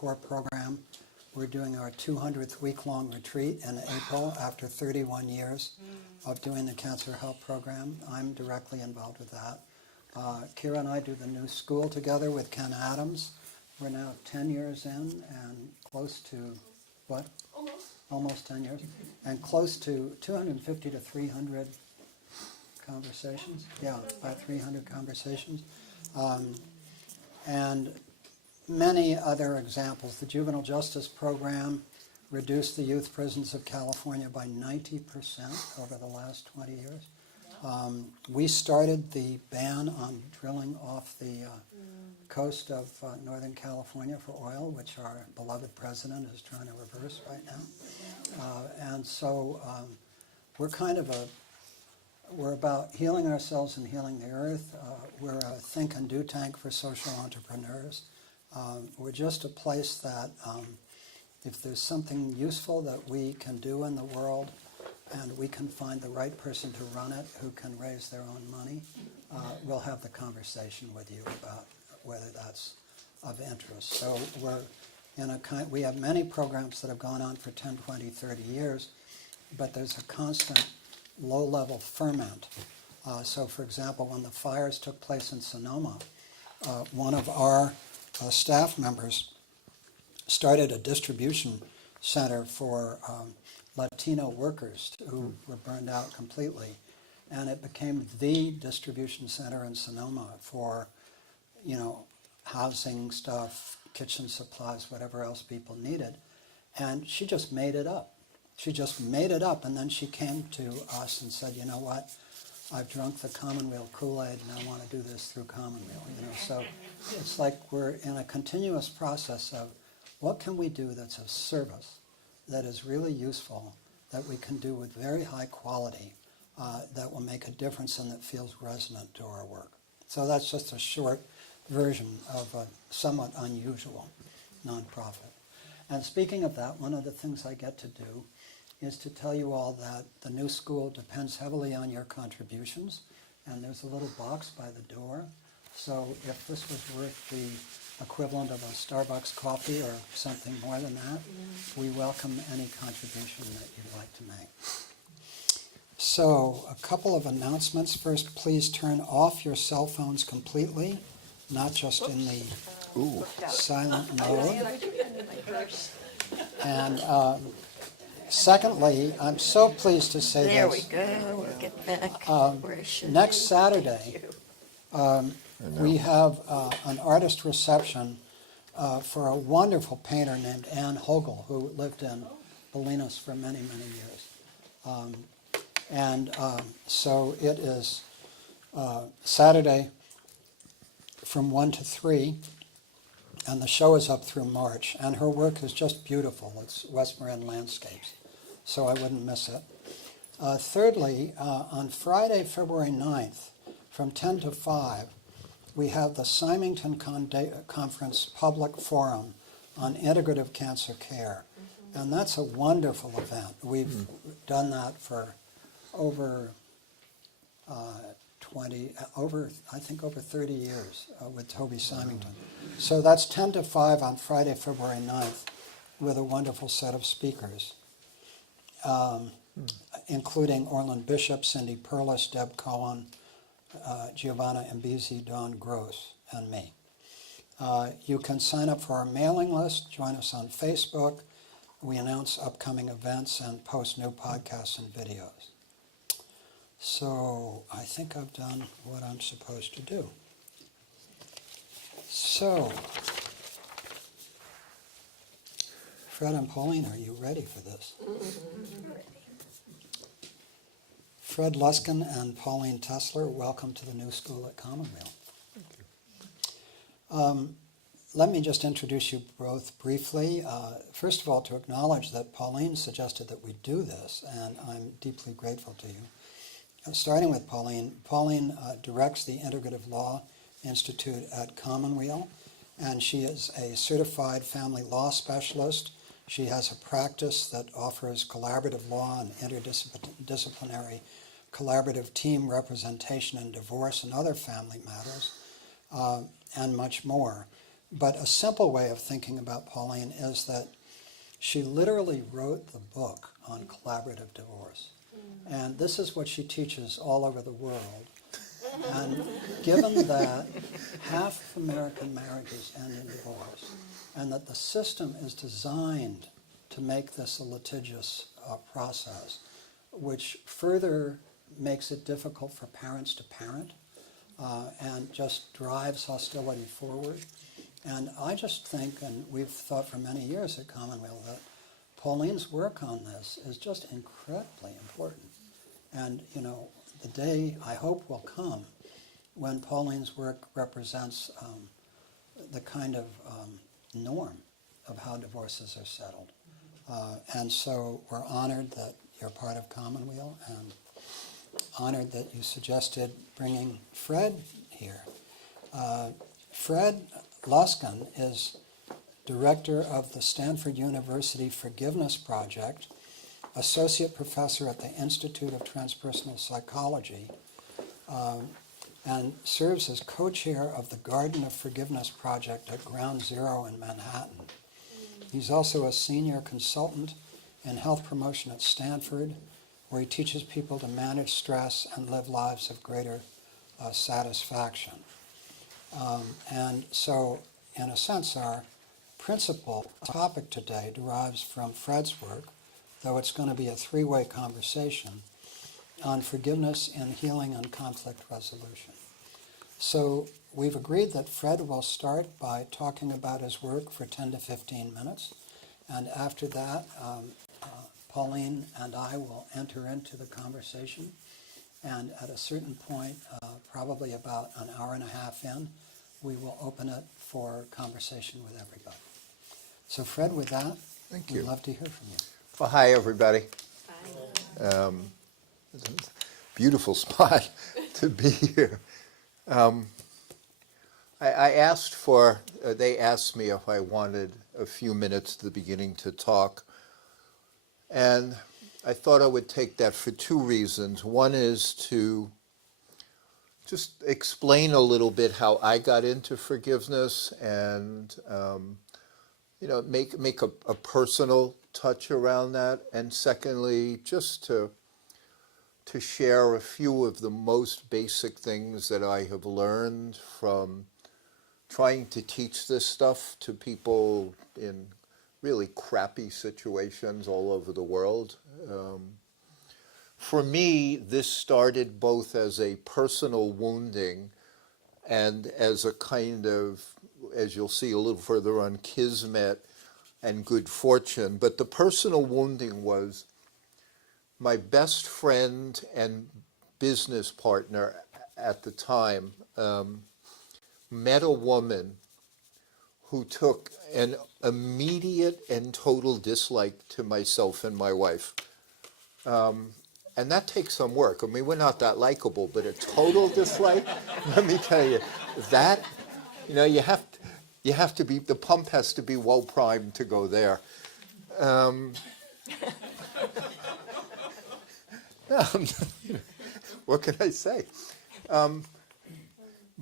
core program. We're doing our 200th week-long retreat in April after 31 years of doing the Cancer Help Program. I'm directly involved with that. Kira and I do the new school together with Ken Adams. We're now 10 years in and close to, what? Almost 10 years. And close to 250 to 300 conversations. Yeah, about 300 conversations. And many other examples. The Juvenile Justice Program reduced the youth prisons of California by 90% over the last 20 years. We started the ban on drilling off the coast of Northern California for oil, which our beloved president is trying to reverse right now. And so we're about healing ourselves and healing the earth. We're a think and do tank for social entrepreneurs. We're just a place that if there's something useful that we can do in the world and we can find the right person to run it who can raise their own money, we'll have the conversation with you about whether that's of interest. So we have many programs that have gone on for 10, 20, 30 years, but there's a constant low-level ferment. So for example, when the fires took place in Sonoma, one of our staff members started a distribution center for Latino workers who were burned out completely, and it became the distribution center in Sonoma for, housing stuff, kitchen supplies, whatever else people needed. And she just made it up. She just made it up, and then she came to us and said, you know what, I've drunk the Commonweal Kool-Aid and I want to do this through Commonweal. So it's like we're in a continuous process of what can we do that's of service, that is really useful, that we can do with very high quality, that will make a difference and that feels resonant to our work. So that's just a short version of a somewhat unusual nonprofit. And speaking of that, one of the things I get to do is to tell you all that the new school depends heavily on your contributions, and there's a little box by the door. So if this was worth the equivalent of a Starbucks coffee or something more than that, we welcome any contribution that you'd like to make. So a couple of announcements. First, please turn off your cell phones completely, not just in the silent mode. And secondly, I'm so pleased to say There this. we go. We'll get back where I should Next be. Saturday, we have an artist reception for a wonderful painter named Anne Hogel, who lived in Bolinas for many, many years. So it is Saturday from 1 to 3, and the show is up through March, and her work is just beautiful. It's West Marin landscapes, so I wouldn't miss it. Thirdly, on Friday, February 9th, from 10 to 5, we have the Symington Conference Public Forum on Integrative Cancer Care, and that's a wonderful event. We've done that for over 30 years with Toby Symington. So that's 10 to 5 on Friday, February 9th, with a wonderful set of speakers, including Orland Bishop, Cindy Perlis, Deb Cohen, Giovanna Mbisi, Dawn Gross, and me. You can sign up for our mailing list, join us on Facebook. We announce upcoming events and post new podcasts and videos. So I think I've done what I'm supposed to do. So, Fred and Pauline, are you ready for this? Fred Luskin and Pauline Tesler, welcome to the new school at Commonweal. Let me just introduce you both briefly. First of all, to acknowledge that Pauline suggested that we do this, and I'm deeply grateful to you. Starting with Pauline, Pauline directs the Integrative Law Institute at Commonweal, and she is a certified family law specialist. She has a practice that offers collaborative law and interdisciplinary collaborative team representation in divorce and other family matters, and much more. But a simple way of thinking about Pauline is that she literally wrote the book on collaborative divorce. And this is what she teaches all over the world. And given that half of American marriages end in divorce, and that the system is designed to make this a litigious process, which further makes it difficult for parents to parent, and just drives hostility forward. And I just think, and we've thought for many years at Commonweal, that Pauline's work on this is just incredibly important. And, you know, the day, I hope, will come when Pauline's work represents the kind of norm of how divorces are settled. And so we're honored that you're part of Commonweal, and honored that you suggested bringing Fred here. Fred Luskin is director of the Stanford University Forgiveness Project, associate professor at the Institute of Transpersonal Psychology, and serves as co-chair of the Garden of Forgiveness Project at Ground Zero in Manhattan. He's also a senior consultant in health promotion at Stanford, where he teaches people to manage stress and live lives of greater satisfaction. And so, in a sense, our principal topic today derives from Fred's work, though it's going to be a three-way conversation on forgiveness in healing and conflict resolution. So we've agreed that Fred will start by talking about his work for 10 to 15 minutes, and after that, Pauline and I will enter into the conversation, and at a certain point, probably about an hour and a half in, we will open it for conversation with everybody. So Fred, with that, Thank you. we'd love to hear from you. Well, hi, everybody. Beautiful spot to be here. I asked for, they asked me if I wanted a few minutes at the beginning to talk. And I thought I would take that for two reasons. One is to just explain a little bit how I got into forgiveness and, make a personal touch around that. And secondly, just to share a few of the most basic things that I have learned from trying to teach this stuff to people in really crappy situations all over the world. For me, this started both as a personal wounding and as a kind of, as you'll see a little further on, kismet and good fortune. But the personal wounding was my best friend and business partner at the time met a woman who took an immediate and total dislike to myself and my wife. And that takes some work. I mean, we're not that likable, but a total dislike, let me tell you, that, you have to be, the pump has to be well primed to go there. What can I say?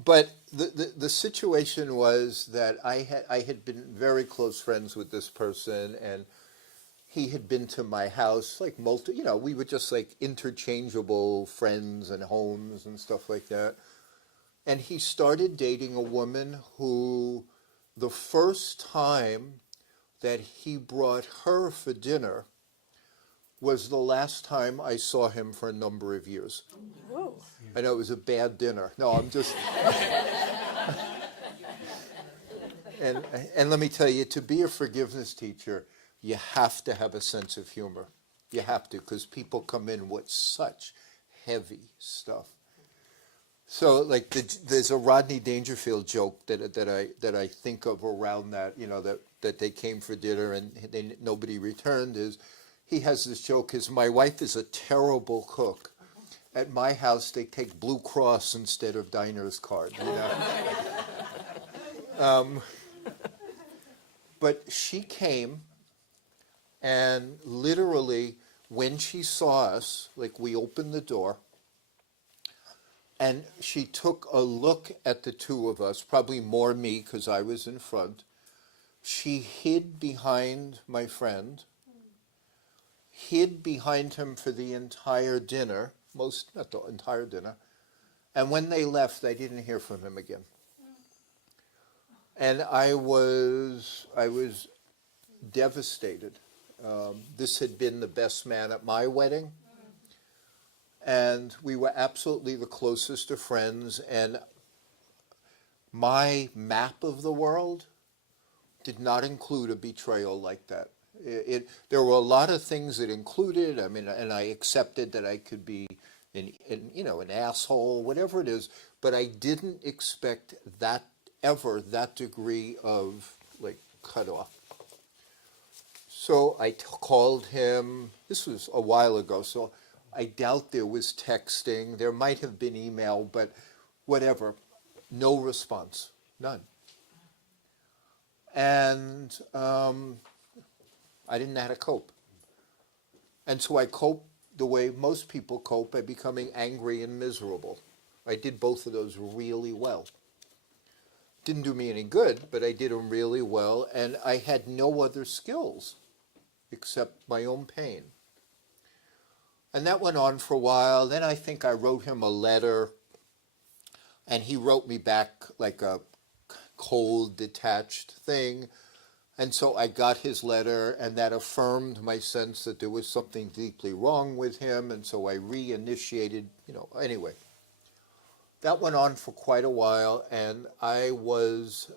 But the situation was that I had been very close friends with this person, and he had been to my house, like we were just like interchangeable friends and homes and stuff like that. And he started dating a woman who, the first time that he brought her for dinner was the last time I saw him for a number of years. Whoa. I know it was a bad dinner. No, I'm just... and let me tell you, to be a forgiveness teacher, you have to have a sense of humor. You have to, because people come in with such heavy stuff. So, like, there's a Rodney Dangerfield joke that I think of around that, that they came for dinner and nobody returned, is he has this joke, my wife is a terrible cook. At my house, they take Blue Cross instead of diner's card. But she came, and literally, when she saw us, like we opened the door, And she took a look at the two of us, probably more me because I was in front. She hid behind my friend, hid behind him for the entire dinner, not the entire dinner. And when they left, I didn't hear from him again. And I was devastated. This had been the best man at my wedding. And we were absolutely the closest of friends. And my map of the world did not include a betrayal like that. There were a lot of things it included. I mean, and I accepted that I could be an asshole, whatever it is. But I didn't expect that degree of like cut off. So I called him. This was a while ago, so I doubt there was texting. There might have been email, but whatever. No response. None. And I didn't know how to cope. And so I coped the way most people cope, by becoming angry and miserable. I did both of those really well. Didn't do me any good, but I did them really well, and I had no other skills except my own pain. And that went on for a while. Then I think I wrote him a letter, and he wrote me back like a cold, detached thing. And so I got his letter, and that affirmed my sense that there was something deeply wrong with him, and so I reinitiated, anyway. That went on for quite a while, and I was,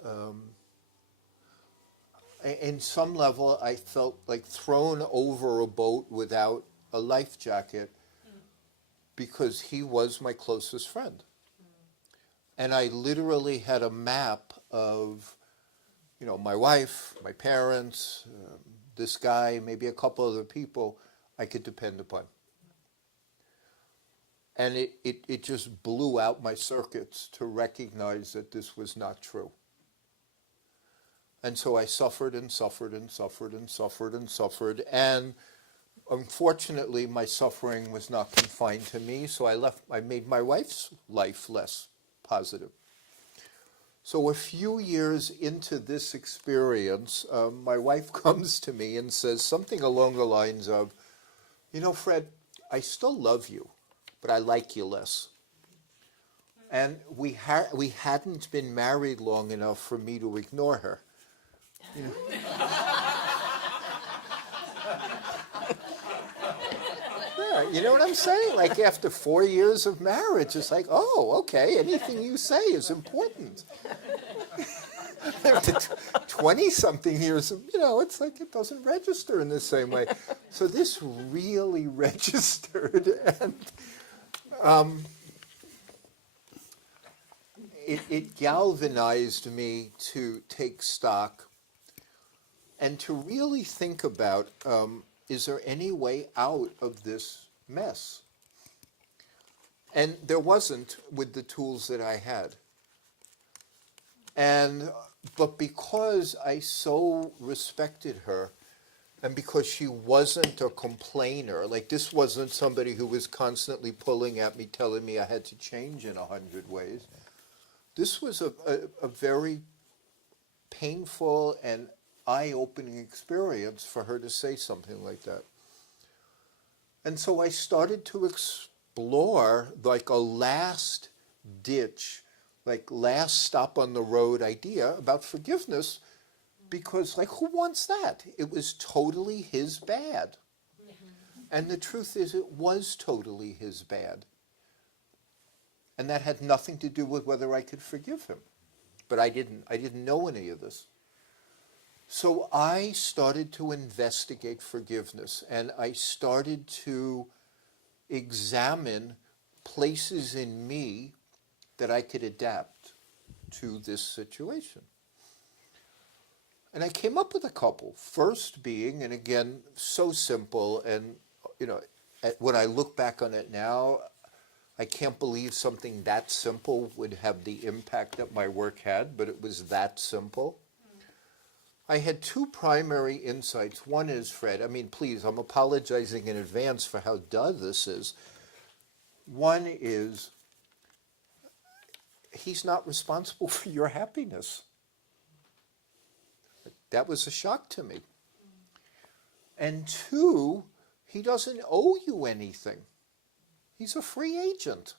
in some level, I felt like thrown over a boat without a life jacket because he was my closest friend. And I literally had a map of, my wife, my parents, this guy, maybe a couple other people I could depend upon. And it just blew out my circuits to recognize that this was not true. And so I suffered and suffered and suffered and suffered and suffered. And unfortunately, my suffering was not confined to me, so I made my wife's life less positive. So a few years into this experience, my wife comes to me and says something along the lines of, Fred, I still love you, but I like you less. And we hadn't been married long enough for me to ignore her. Yeah, you know what I'm saying? Like after 4 years of marriage, it's like, oh, okay, anything you say is important. After 20-something years, it's like it doesn't register in the same way. So this really registered, and it galvanized me to take stock and to really think about, is there any way out of this mess? And there wasn't with the tools that I had. But because I so respected her, and because she wasn't a complainer, like this wasn't somebody who was constantly pulling at me, telling me I had to change in 100 ways. This was a very painful and eye-opening experience for her to say something like that. And so I started to explore like a last ditch, like last stop on the road idea about forgiveness, because like who wants that? It was totally his bad. And the truth is it was totally his bad. And that had nothing to do with whether I could forgive him. But I didn't know any of this. So I started to investigate forgiveness, and I started to examine places in me that I could adapt to this situation. And I came up with a couple. First being, and again, so simple, and when I look back on it now, I can't believe something that simple would have the impact that my work had, but it was that simple. I had two primary insights. One is, Fred, please, I'm apologizing in advance for how dull this is. One is, he's not responsible for your happiness. That was a shock to me. And two, he doesn't owe you anything. He's a free agent.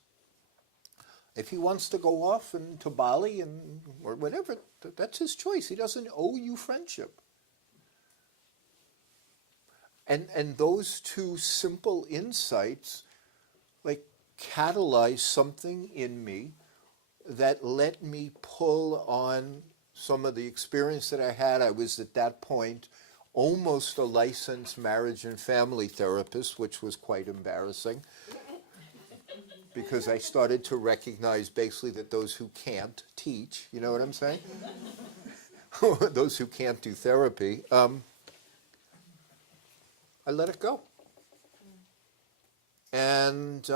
If he wants to go off to Bali or whatever, that's his choice. He doesn't owe you friendship. And those two simple insights like catalyzed something in me that let me pull on some of the experience that I had. I was at that point almost a licensed marriage and family therapist, which was quite embarrassing because I started to recognize basically that those who can't teach, you know what I'm saying? Those who can't do therapy, I let it go. And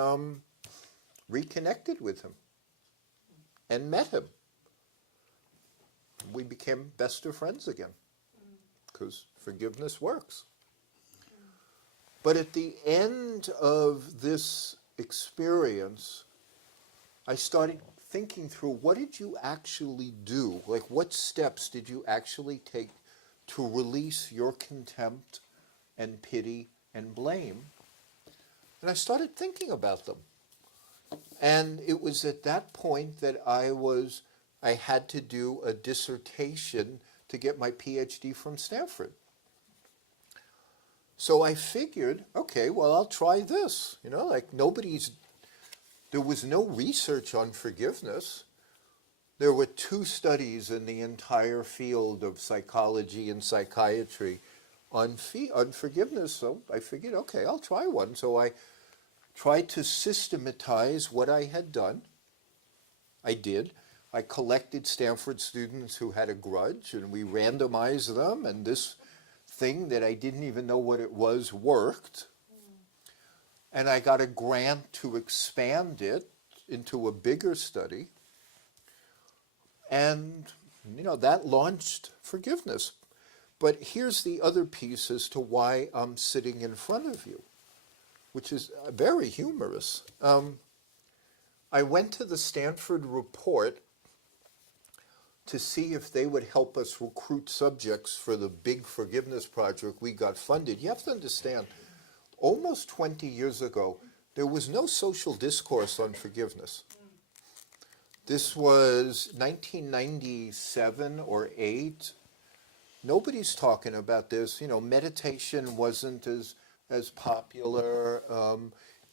reconnected with him and met him. We became best of friends again because forgiveness works. But at the end of this experience, I started thinking through, what did you actually do? Like, what steps did you actually take to release your contempt and pity and blame? And I started thinking about them. And it was at that point that I had to do a dissertation to get my PhD from Stanford. So I figured, okay, well, I'll try this. You know, like there was no research on forgiveness. There were 2 studies in the entire field of psychology and psychiatry on forgiveness. So I figured, okay, I'll try one. So I tried to systematize what I had done. I did. I collected Stanford students who had a grudge, and we randomized them, and this thing that I didn't even know what it was worked. And I got a grant to expand it into a bigger study. And, you know, that launched forgiveness. But here's the other piece as to why I'm sitting in front of you, which is very humorous. I went to the Stanford report to see if they would help us recruit subjects for the big forgiveness project we got funded. You have to understand, almost 20 years ago, there was no social discourse on forgiveness. This was 1997 or 8. Nobody's talking about this. You know, meditation wasn't as popular.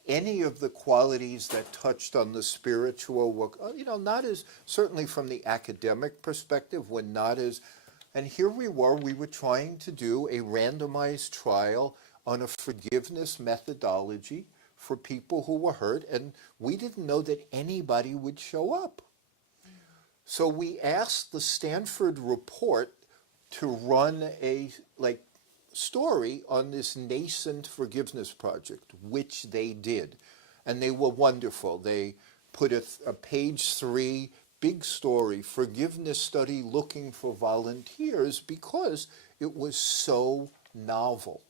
Any of the qualities that touched on the spiritual were, you know, not as, certainly from the academic perspective, were not as, and here we were trying to do a randomized trial on a forgiveness methodology for people who were hurt, and we didn't know that anybody would show up. So we asked the Stanford report to run a, story on this nascent forgiveness project, which they did. And they were wonderful. They put a page 3 big story, forgiveness study looking for volunteers, because it was so novel.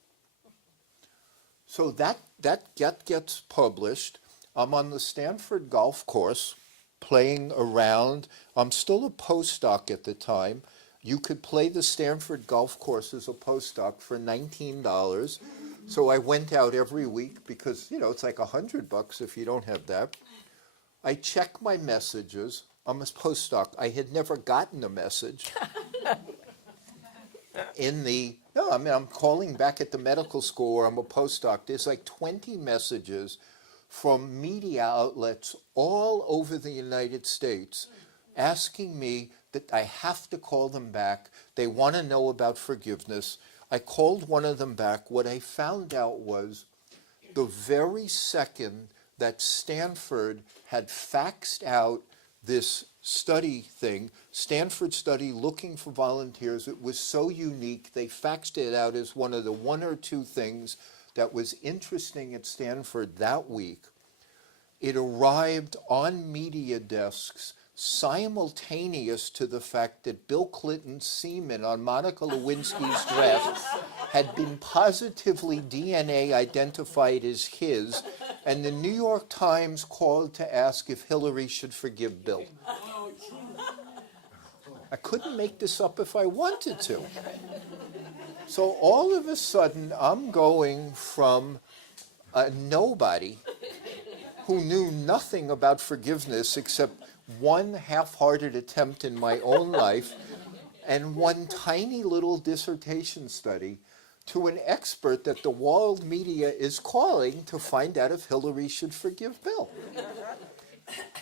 So that gets published. I'm on the Stanford golf course playing around. I'm still a postdoc at the time. You could play the Stanford golf course as a postdoc for $19. So I went out every week because, you know, it's like $100 if you don't have that. I check my messages. I'm a postdoc. I had never gotten a message. I'm calling back at the medical school where I'm a postdoc. There's like 20 messages from media outlets all over the United States asking me that I have to call them back. They want to know about forgiveness. I called one of them back. What I found out was the very second that Stanford had faxed out this study thing, Stanford study looking for volunteers, it was so unique, they faxed it out as one of the 1 or 2 things that was interesting at Stanford that week. It arrived on media desks simultaneous to the fact that Bill Clinton's semen on Monica Lewinsky's dress had been positively DNA identified as his, and the New York Times called to ask if Hillary should forgive Bill. I couldn't make this up if I wanted to. So all of a sudden, I'm going from a nobody who knew nothing about forgiveness except one half-hearted attempt in my own life and one tiny little dissertation study to an expert that the world media is calling to find out if Hillary should forgive Bill.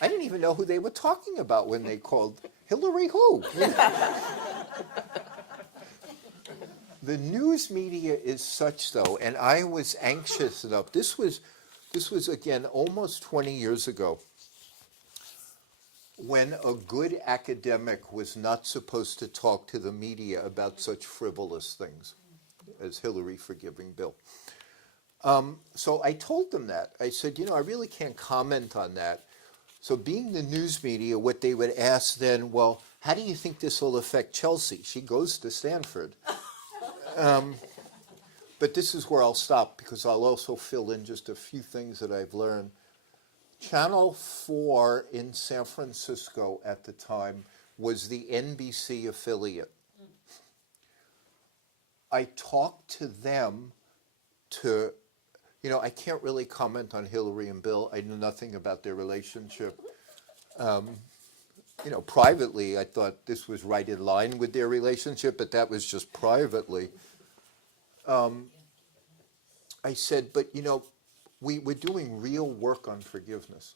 I didn't even know who they were talking about when they called Hillary who? The news media is such, though, and I was anxious enough. This was again, almost 20 years ago, when a good academic was not supposed to talk to the media about such frivolous things as Hillary forgiving Bill. So I told them that. I said, I really can't comment on that. So being the news media, what they would ask then, well, how do you think this will affect Chelsea? She goes to Stanford. But this is where I'll stop, because I'll also fill in just a few things that I've learned. Channel 4 in San Francisco at the time was the NBC affiliate. I talked to them to, I can't really comment on Hillary and Bill. I knew nothing about their relationship. Privately, I thought this was right in line with their relationship, but that was just privately. I said, but we're doing real work on forgiveness.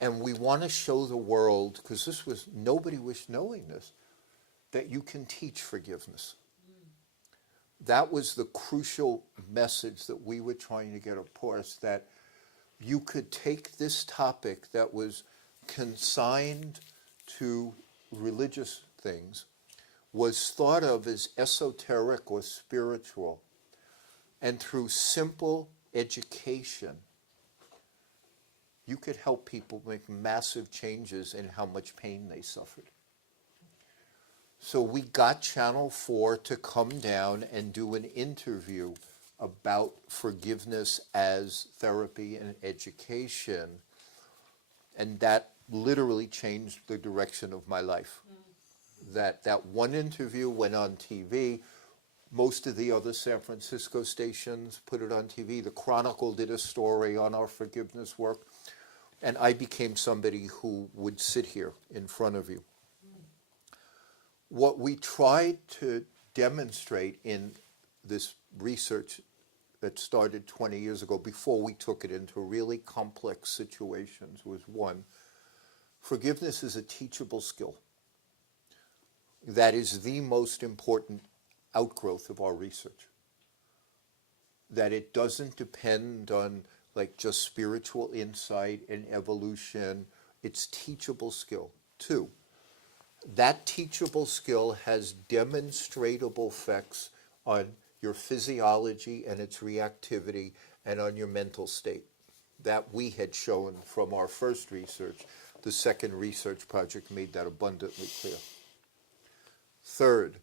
And we want to show the world, because nobody was knowing this, that you can teach forgiveness. That was the crucial message that we were trying to get across, that you could take this topic that was consigned to religious things, was thought of as esoteric or spiritual, and through simple education, you could help people make massive changes in how much pain they suffered. So we got Channel 4 to come down and do an interview about forgiveness as therapy and education, and that literally changed the direction of my life. That one interview went on TV. Most of the other San Francisco stations put it on TV. The Chronicle did a story on our forgiveness work. And I became somebody who would sit here in front of you. What we tried to demonstrate in this research that started 20 years ago, before we took it into really complex situations, was one, forgiveness is a teachable skill. That is the most important outgrowth of our research. That it doesn't depend on just spiritual insight and evolution. It's teachable skill. Two, that teachable skill has demonstrable effects on your physiology and its reactivity and on your mental state. That we had shown from our first research. The second research project made that abundantly clear. Third,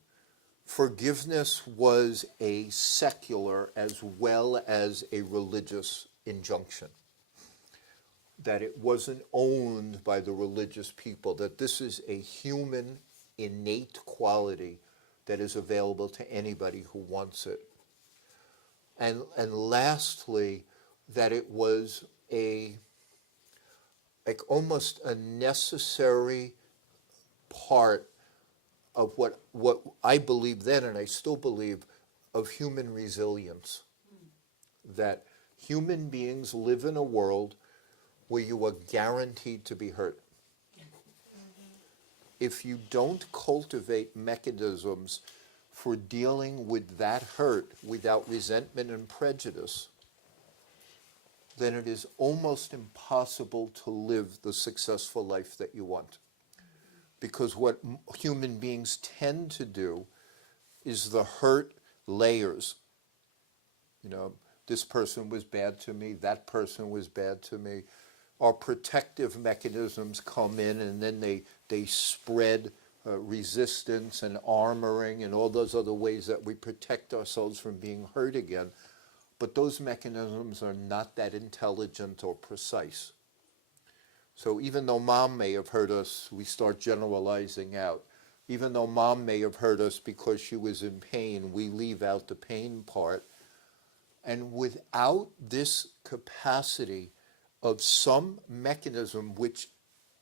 forgiveness was a secular as well as a religious injunction. That it wasn't owned by the religious people, that this is a human innate quality that is available to anybody who wants it. And lastly, that it was almost a necessary part of what I believed then, and I still believe, of human resilience. That human beings live in a world where you are guaranteed to be hurt. If you don't cultivate mechanisms for dealing with that hurt without resentment and prejudice, then it is almost impossible to live the successful life that you want. Because what human beings tend to do is the hurt layers. This person was bad to me, that person was bad to me. Our protective mechanisms come in, and then they spread resistance and armoring and all those other ways that we protect ourselves from being hurt again. But those mechanisms are not that intelligent or precise. So even though mom may have hurt us, we start generalizing out. Even though mom may have hurt us because she was in pain, we leave out the pain part. And without this capacity of some mechanism which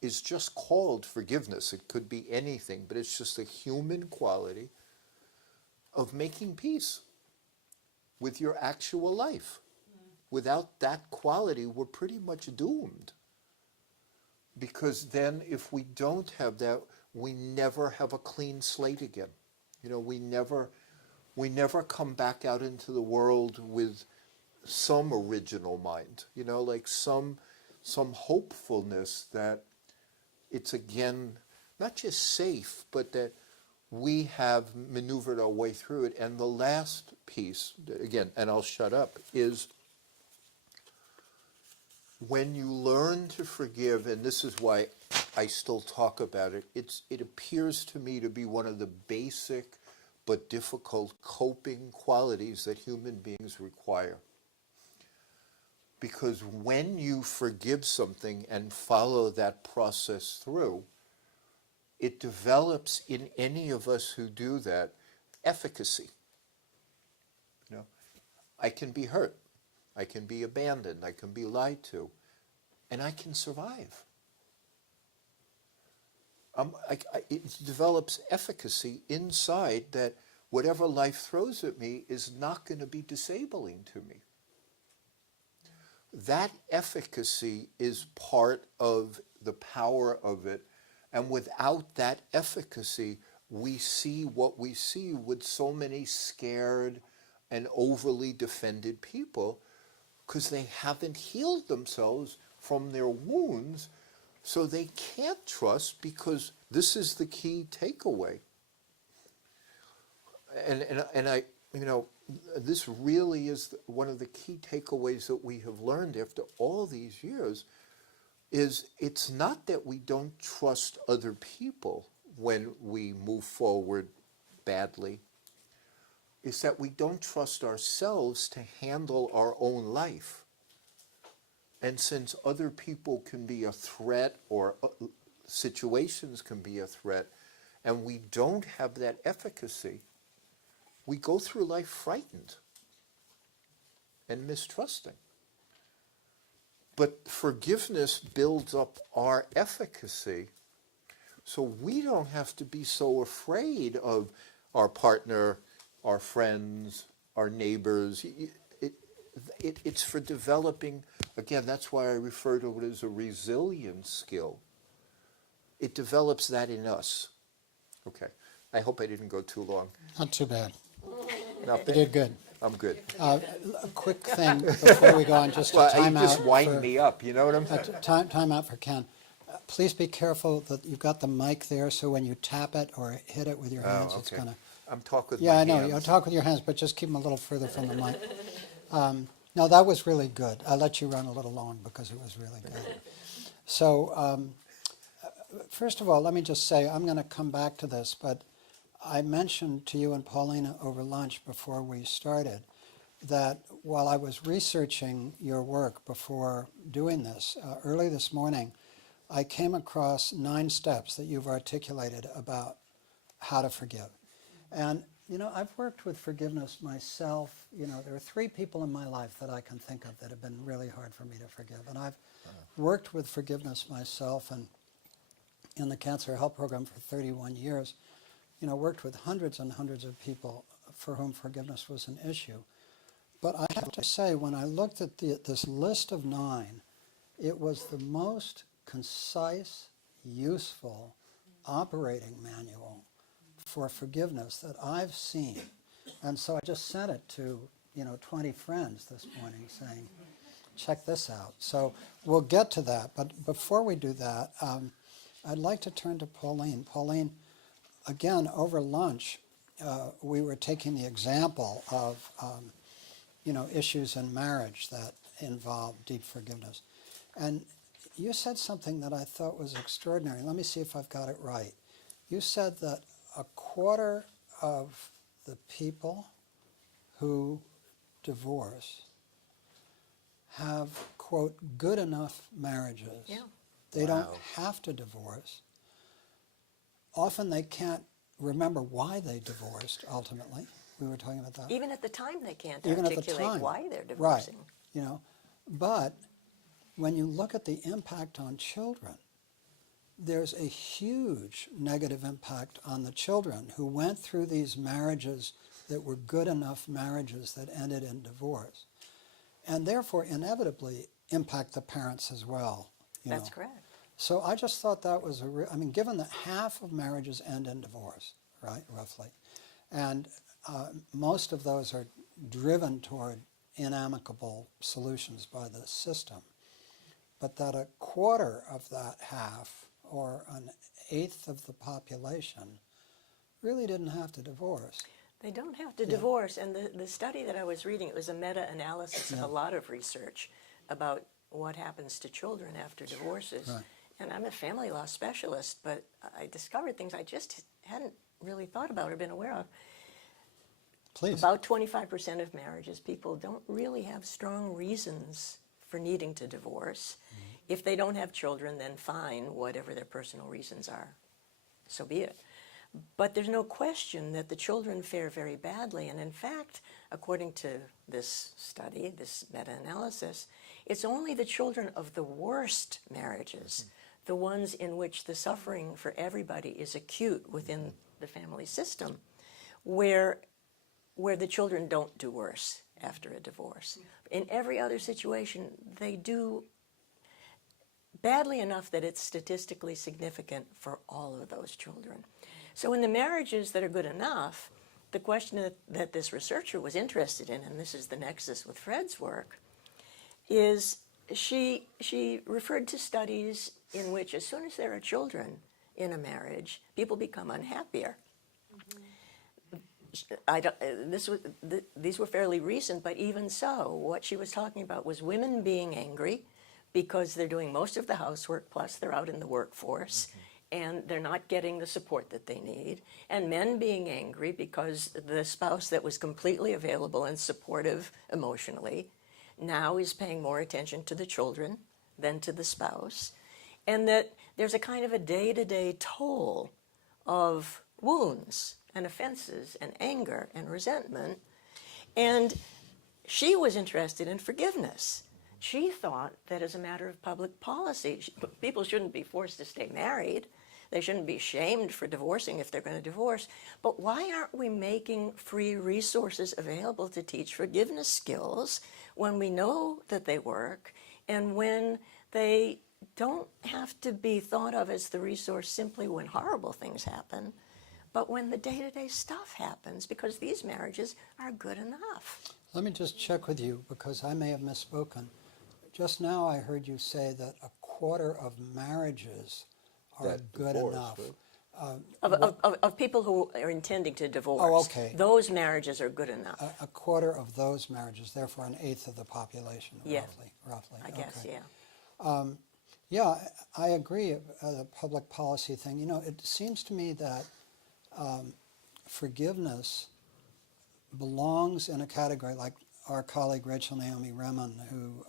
is just called forgiveness, it could be anything, but it's just a human quality of making peace with your actual life. Without that quality, we're pretty much doomed. Because then if we don't have that, we never have a clean slate again. You know, we never come back out into the world with some original mind, you know, like some hopefulness that it's again not just safe, but that we have maneuvered our way through it. And the last piece, again, and I'll shut up, is when you learn to forgive, and this is why I still talk about it, it appears to me to be one of the basic but difficult coping qualities that human beings require. Because when you forgive something and follow that process through, it develops in any of us who do that efficacy. You know, I can be hurt, I can be abandoned, I can be lied to, and I can survive. It develops efficacy inside that whatever life throws at me is not going to be disabling to me. That efficacy is part of the power of it, and without that efficacy, we see what we see with so many scared and overly defended people because they haven't healed themselves from their wounds, so they can't trust, because this is the key takeaway. And I, you know, this really is one of the key takeaways that we have learned after all these years, is it's not that we don't trust other people when we move forward badly. It's that we don't trust ourselves to handle our own life. And since other people can be a threat, or situations can be a threat, and we don't have that efficacy, we go through life frightened and mistrusting. But forgiveness builds up our efficacy, so we don't have to be so afraid of our partner, our friends, our neighbors. It's for developing, again, that's why I refer to it as a resilience skill. It develops that in us. Okay, I hope I didn't go too long. Not too bad. Nothing? You did good. I'm good. A quick thing before we go on, just Well, to time you out. just wind me up, you know what I'm saying? Time out for Ken. Please be careful that you've got the mic there, so when you tap it or hit it with your hands, it's okay. going to... I'm talking with Yeah, my I know. hands. You talk with your hands, but just keep them a little further from the mic. No, that was really good. I let you run a little long because it was really good. So, first of all, let me just say, I'm going to come back to this, but I mentioned to you and Pauline over lunch before we started that while I was researching your work before doing this, early this morning, I came across 9 steps that you've articulated about how to forgive. And, you know, I've worked with forgiveness myself. You know, there are 3 people in my life that I can think of that have been really hard for me to forgive. And I've worked with forgiveness myself, and in the Cancer Help Program for 31 years, you know, worked with hundreds and hundreds of people for whom forgiveness was an issue. But I have to say, when I looked at this list of 9, it was the most concise, useful operating manual for forgiveness that I've seen. And so I just sent it to, you know, 20 friends this morning saying, check this out. So we'll get to that. But before we do that, I'd like to turn to Pauline. Pauline, again, over lunch, we were taking the example of, you know, issues in marriage that involve deep forgiveness. And you said something that I thought was extraordinary. Let me see if I've got it right. You said that 1/4 of the people who divorce have, quote, good enough marriages. Yeah. They don't Wow. have to divorce. Often they can't remember why they divorced ultimately. We were talking about that. Even at the time, they can't Even at the articulate time. why they're Right. divorcing. You know, but when you look at the impact on children, there's a huge negative impact on the children who went through these marriages that were good enough marriages that ended in divorce, and therefore inevitably impact the parents as well. That's correct. So I just thought that was I mean, given that half of marriages end in divorce, right, roughly, and most of those are driven toward inamicable solutions by the system, but that a quarter of that half, or an eighth of the population, really didn't have to divorce. They don't have to divorce. And the study that I was reading, it was a meta-analysis of a lot of research about what happens to children after divorces. Right. And I'm a family law specialist, but I discovered things I just hadn't really thought about or been aware of. Please. About 25% of marriages, people don't really have strong reasons for needing to divorce. If they don't have children, then fine, whatever their personal reasons are, so be it. But there's no question that the children fare very badly. And in fact, according to this study, this meta-analysis, it's only the children of the worst marriages, the ones in which the suffering for everybody is acute within the family system, where the children don't do worse after a divorce. In every other situation, they do badly enough that it's statistically significant for all of those children. So in the marriages that are good enough, the question that this researcher was interested in, and this is the nexus with Fred's work, is she referred to studies in which as soon as there are children in a marriage, people become unhappier. These were fairly recent, but even so, what she was talking about was women being angry because they're doing most of the housework, plus they're out in the workforce, and they're not getting the support that they need, and men being angry because the spouse that was completely available and supportive emotionally now is paying more attention to the children than to the spouse, and that there's a kind of a day-to-day toll of wounds and offenses and anger and resentment. And she was interested in forgiveness. She thought that as a matter of public policy, people shouldn't be forced to stay married. They shouldn't be shamed for divorcing if they're going to divorce. But why aren't we making free resources available to teach forgiveness skills when we know that they work and when they don't have to be thought of as the resource simply when horrible things happen, but when the day-to-day stuff happens, because these marriages are good enough. Let me just check with you, because I may have misspoken. Just now I heard you say that a quarter of marriages are That good divorce, enough. right? Of people who are intending to divorce. Oh, okay. Those marriages are good enough. A quarter of those marriages, therefore an eighth of the population, Yeah. roughly. I guess, okay. yeah. Yeah, I agree, the public policy thing. You know, it seems to me that forgiveness belongs in a category like our colleague Rachel Naomi Remen, who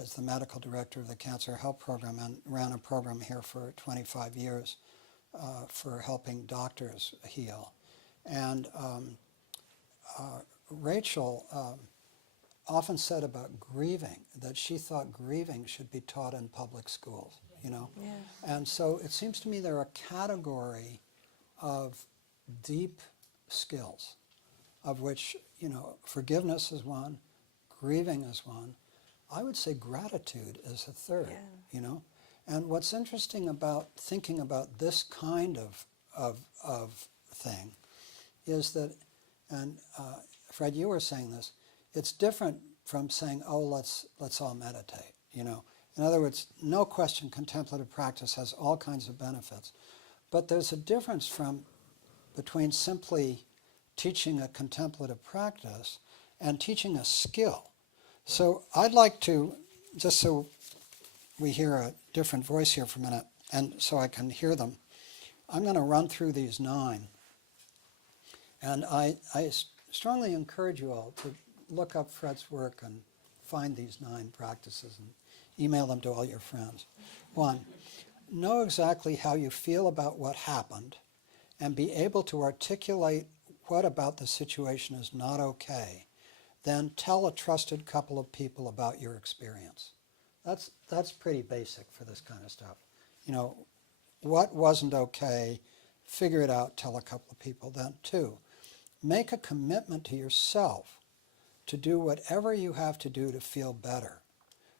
is the medical director of the Cancer Help Program and ran a program here for 25 years for helping doctors heal. And Rachel often said about grieving that she thought grieving should be taught in public schools, you know. Yeah. And so it seems to me there are a category of deep skills, of which, you know, forgiveness is one, grieving is one. I would say gratitude is a third, you know. And what's interesting about thinking about this kind of thing is that, and Fred, you were saying this, it's different from saying, oh, let's all meditate, you know. In other words, no question, contemplative practice has all kinds of benefits. But there's a difference between simply teaching a contemplative practice and teaching a skill. So I'd like to, just so we hear a different voice here for a minute, and so I can hear them, I'm going to run through these 9. And I strongly encourage you all to look up Fred's work and find these 9 practices and email them to all your friends. 1, know exactly how you feel about what happened and be able to articulate what about the situation is not okay. Then tell a trusted couple of people about your experience. That's pretty basic for this kind of stuff. You know, what wasn't okay, figure it out, tell a couple of people. Then 2, make a commitment to yourself to do whatever you have to do to feel better.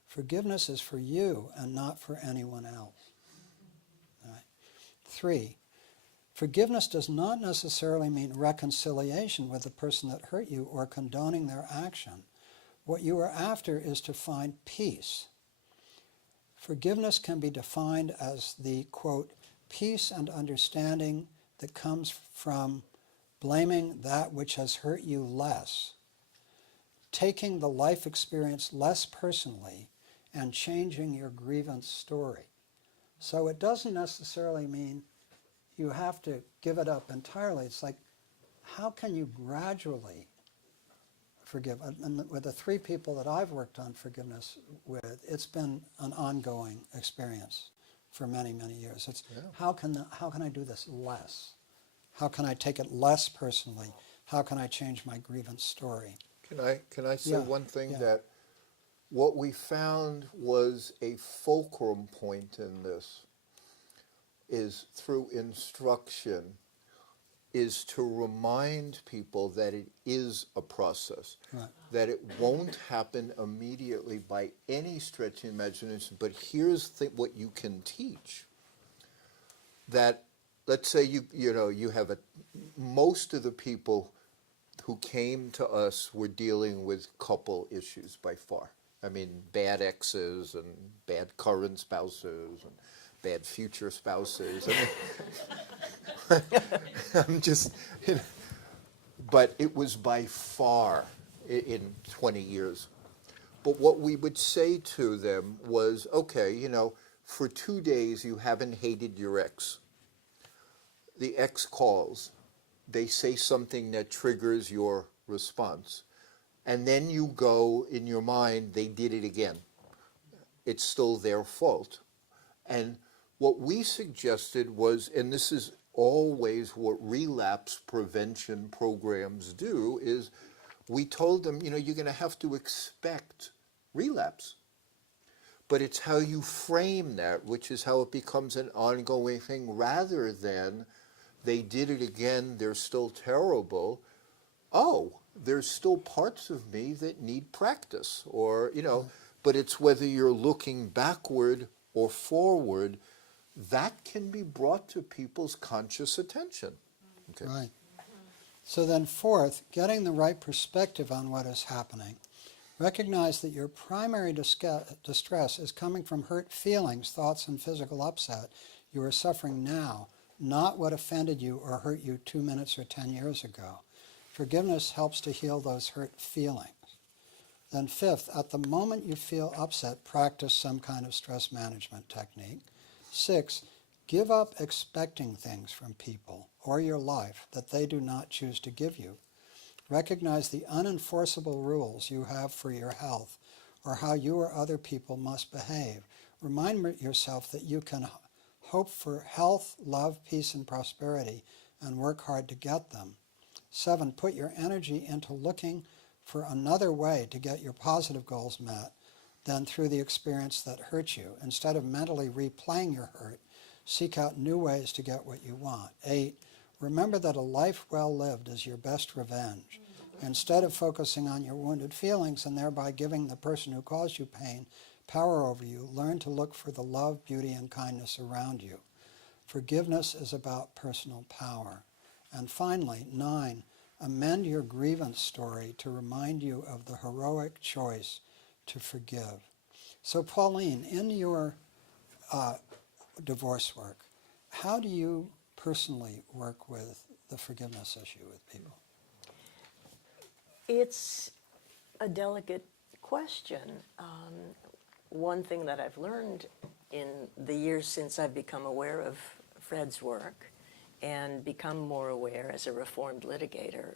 Forgiveness is for you and not for anyone else. All right. 3, forgiveness does not necessarily mean reconciliation with the person that hurt you or condoning their action. What you are after is to find peace. Forgiveness can be defined as the, quote, peace and understanding that comes from blaming that which has hurt you less, taking the life experience less personally, and changing your grievance story. So it doesn't necessarily mean you have to give it up entirely. It's like, how can you gradually forgive? And with the 3 people that I've worked on forgiveness with, it's been an ongoing experience for many, many years. It's how can I do this less? How can I take it less personally? How can I change my grievance story? Can I say one thing? Yeah. That what we found was a fulcrum point in this is through instruction, is to remind people that it is a process, Right. that it won't happen immediately by any stretch of the imagination, but here's what you can teach. That, let's say you have most of the people who came to us were dealing with couple issues by far. I mean, bad exes and bad current spouses and bad future spouses. I mean, I'm just, but it was by far in 20 years. But what we would say to them was, okay, for 2 days you haven't hated your ex. The ex calls. They say something that triggers your response. And then you go in your mind, they did it again. It's still their fault. And what we suggested was, and this is always what relapse prevention programs do, is we told them, you're going to have to expect relapse. But it's how you frame that, which is how it becomes an ongoing thing, rather than they did it again, they're still terrible. Oh, there's still parts of me that need practice, or, but it's whether you're looking backward or forward, that can be brought to people's conscious attention. Okay. Right. So then 4th, getting the right perspective on what is happening. Recognize that your primary distress is coming from hurt feelings, thoughts, and physical upset you are suffering now, not what offended you or hurt you 2 minutes or 10 years ago. Forgiveness helps to heal those hurt feelings. Then 5th, at the moment you feel upset, practice some kind of stress management technique. 6, give up expecting things from people or your life that they do not choose to give you. Recognize the unenforceable rules you have for your health or how you or other people must behave. Remind yourself that you can hope for health, love, peace, and prosperity and work hard to get them. 7, put your energy into looking for another way to get your positive goals met than through the experience that hurt you. Instead of mentally replaying your hurt, seek out new ways to get what you want. 8, remember that a life well lived is your best revenge. Instead of focusing on your wounded feelings and thereby giving the person who caused you pain power over you, learn to look for the love, beauty, and kindness around you. Forgiveness is about personal power. And finally, 9, amend your grievance story to remind you of the heroic choice to forgive. So Pauline, in your divorce work, how do you personally work with the forgiveness issue with people? It's a delicate question. One thing that I've learned in the years since I've become aware of Fred's work and become more aware as a reformed litigator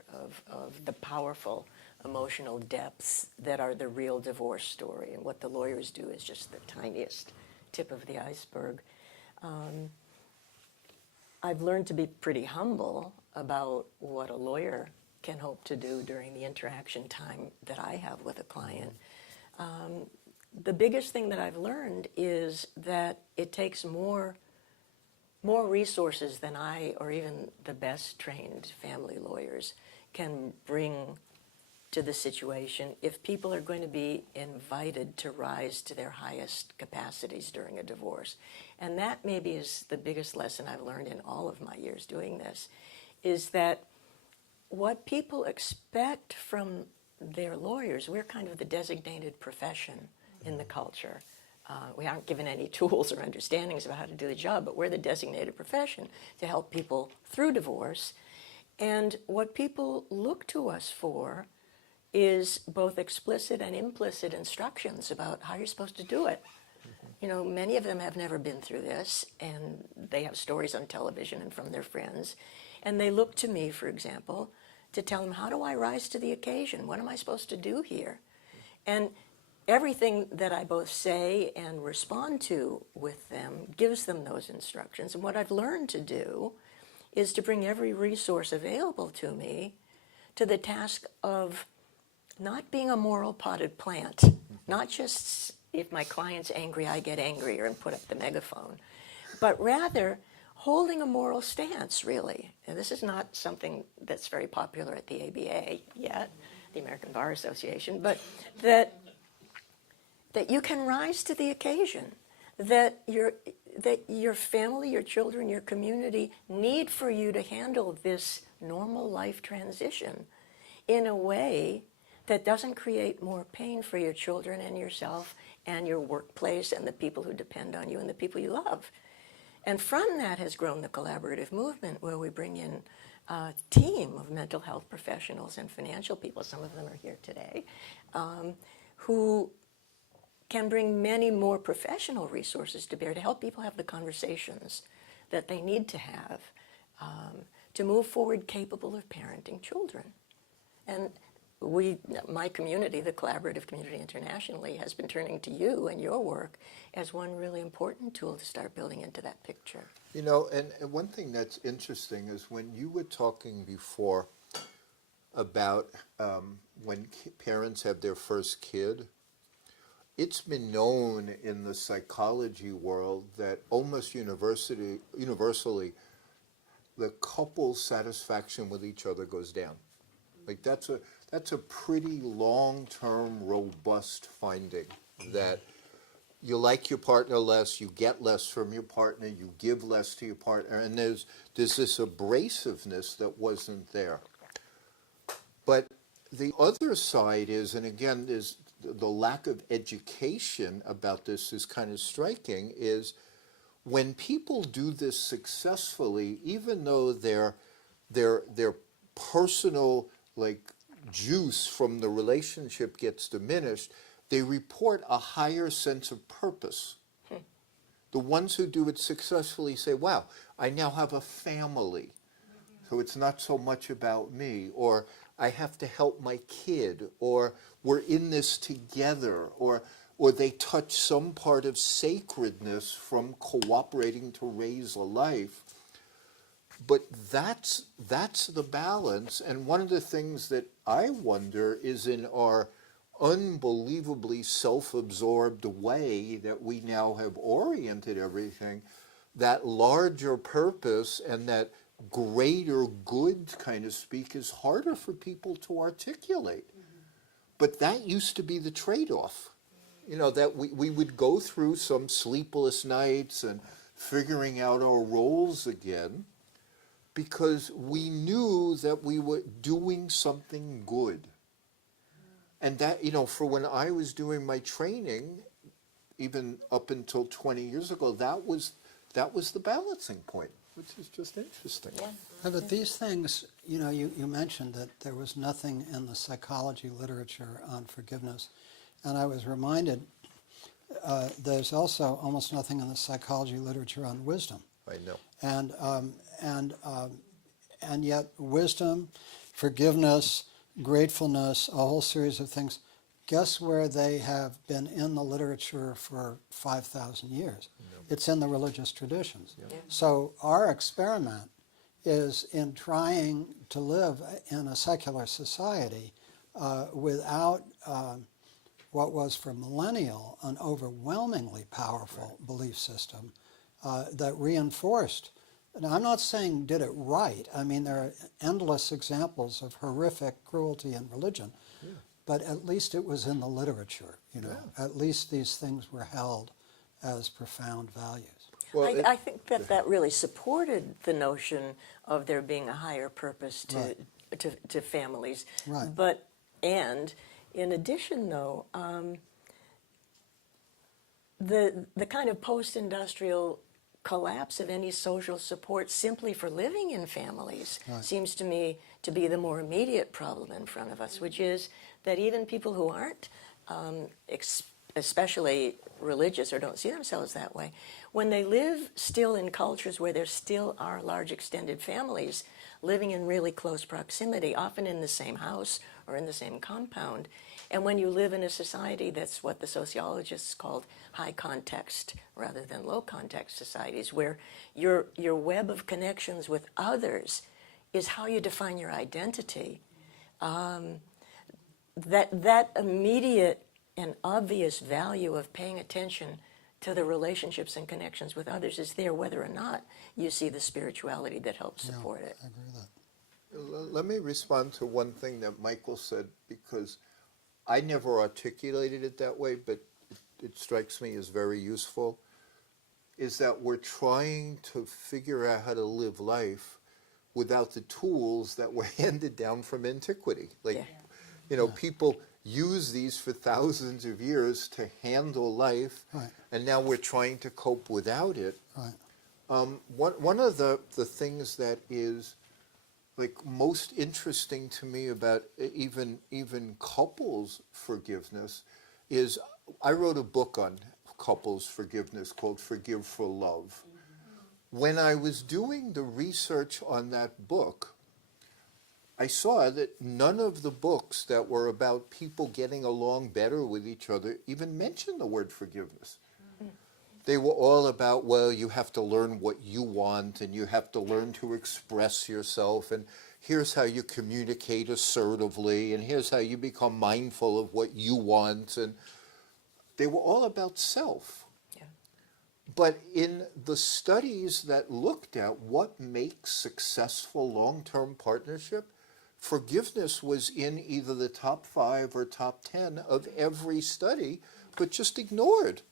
of the powerful emotional depths that are the real divorce story. And what the lawyers do is just the tiniest tip of the iceberg. I've learned to be pretty humble about what a lawyer can hope to do during the interaction time that I have with a client. The biggest thing that I've learned is that it takes more resources than I or even the best trained family lawyers can bring to the situation if people are going to be invited to rise to their highest capacities during a divorce. And that maybe is the biggest lesson I've learned in all of my years doing this, is that what people expect from their lawyers, we're kind of the designated profession in the culture. We aren't given any tools or understandings about how to do the job, but we're the designated profession to help people through divorce. And what people look to us for is both explicit and implicit instructions about how you're supposed to do it. You know, many of them have never been through this, and they have stories on television and from their friends. And they look to me, for example, to tell them, how do I rise to the occasion? What am I supposed to do here? And everything that I both say and respond to with them gives them those instructions. And what I've learned to do is to bring every resource available to me to the task of not being a moral potted plant, not just if my client's angry, I get angrier and put up the megaphone, but rather holding a moral stance, really. And this is not something that's very popular at the ABA yet, the American Bar Association, but that you can rise to the occasion, that your family, your children, your community need for you to handle this normal life transition in a way that doesn't create more pain for your children and yourself and your workplace and the people who depend on you and the people you love. And from that has grown the collaborative movement, where we bring in a team of mental health professionals and financial people, some of them are here today, who can bring many more professional resources to bear to help people have the conversations that they need to have to move forward capable of parenting children. And my community, the collaborative community internationally, has been turning to you and your work as one really important tool to start building into that picture. You know, and one thing that's interesting is when you were talking before about when parents have their first kid, it's been known in the psychology world that almost universally the couple's satisfaction with each other goes down. Like that's a pretty long-term, robust finding, that you like your partner less, you get less from your partner, you give less to your partner, and there's this abrasiveness that wasn't there. But the other side is, and again, is the lack of education about this is kind of striking, is when people do this successfully, even though their personal juice from the relationship gets diminished, they report a higher sense of purpose. The ones who do it successfully say, wow, I now have a family, so it's not so much about me, or I have to help my kid, or we're in this together, or they touch some part of sacredness from cooperating to raise a life. But that's the balance. And one of the things that I wonder is, in our unbelievably self-absorbed way that we now have oriented everything, that larger purpose and that greater good, kind of speak, is harder for people to articulate. But that used to be the trade-off. You know, that we would go through some sleepless nights and figuring out our roles again, because we knew that we were doing something good. And that, you know, for when I was doing my training, even up until 20 years ago, that was the balancing point, which is just interesting. Yeah. But these things, you know, you mentioned that there was nothing in the psychology literature on forgiveness. And I was reminded there's also almost nothing in the psychology literature on wisdom. I know. And yet wisdom, forgiveness, gratefulness, a whole series of things. Guess where they have been in the literature for 5,000 years? It's in the religious traditions. Yeah. So our experiment is in trying to live in a secular society without what was for millennia an overwhelmingly powerful belief system that reinforced. Now, I'm not saying did it right. I mean, there are endless examples of horrific cruelty in religion, but at least it was in the literature. At least these things were held as profound values. Well, I think that really supported the notion of there being a higher purpose to families. Right. And in addition, though, the kind of post-industrial collapse of any social support simply for living in families seems to me to be the more immediate problem in front of us, which is that even people who aren't especially religious or don't see themselves that way, when they live still in cultures where there still are large extended families living in really close proximity, often in the same house or in the same compound, and when you live in a society that's what the sociologists called high context rather than low context societies, where your web of connections with others is how you define your identity, that immediate and obvious value of paying attention to the relationships and connections with others is there, whether or not you see the spirituality that helps support it. I agree with that. let me respond to one thing that Michael said, because I never articulated it that way, but it strikes me as very useful, is that we're trying to figure out how to live life without the tools that were handed down from antiquity. People use these for thousands of years to handle life, and now we're trying to cope without it. One of the things that is most interesting to me about even couples forgiveness is I wrote a book on couples forgiveness called Forgive for Love. When I was doing the research on that book, I saw that none of the books that were about people getting along better with each other even mentioned the word forgiveness. They were all about, well, you have to learn what you want, and you have to learn to express yourself, and here's how you communicate assertively, and here's how you become mindful of what you want. And they were all about self. Yeah. But in the studies that looked at what makes successful long-term partnership, forgiveness was in either the top 5 or top 10 of every study, but just ignored.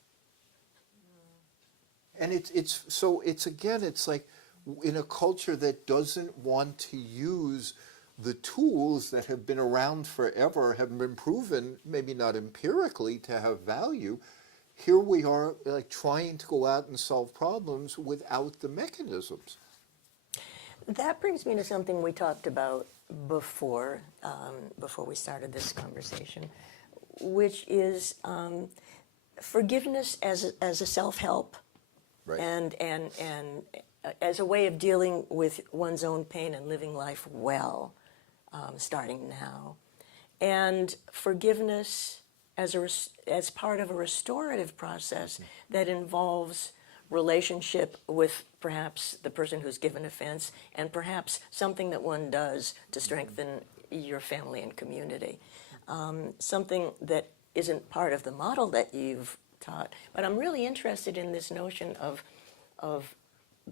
And it's like in a culture that doesn't want to use the tools that have been around forever, have been proven, maybe not empirically, to have value. Here we are trying to go out and solve problems without the mechanisms. That brings me to something we talked about before we started this conversation, which is forgiveness as a self-help. Right. And as a way of dealing with one's own pain and living life well, starting now, and forgiveness as part of a restorative process that involves relationship with perhaps the person who's given offense, and perhaps something that one does to strengthen your family and community, something that isn't part of the model that you've taught. But I'm really interested in this notion of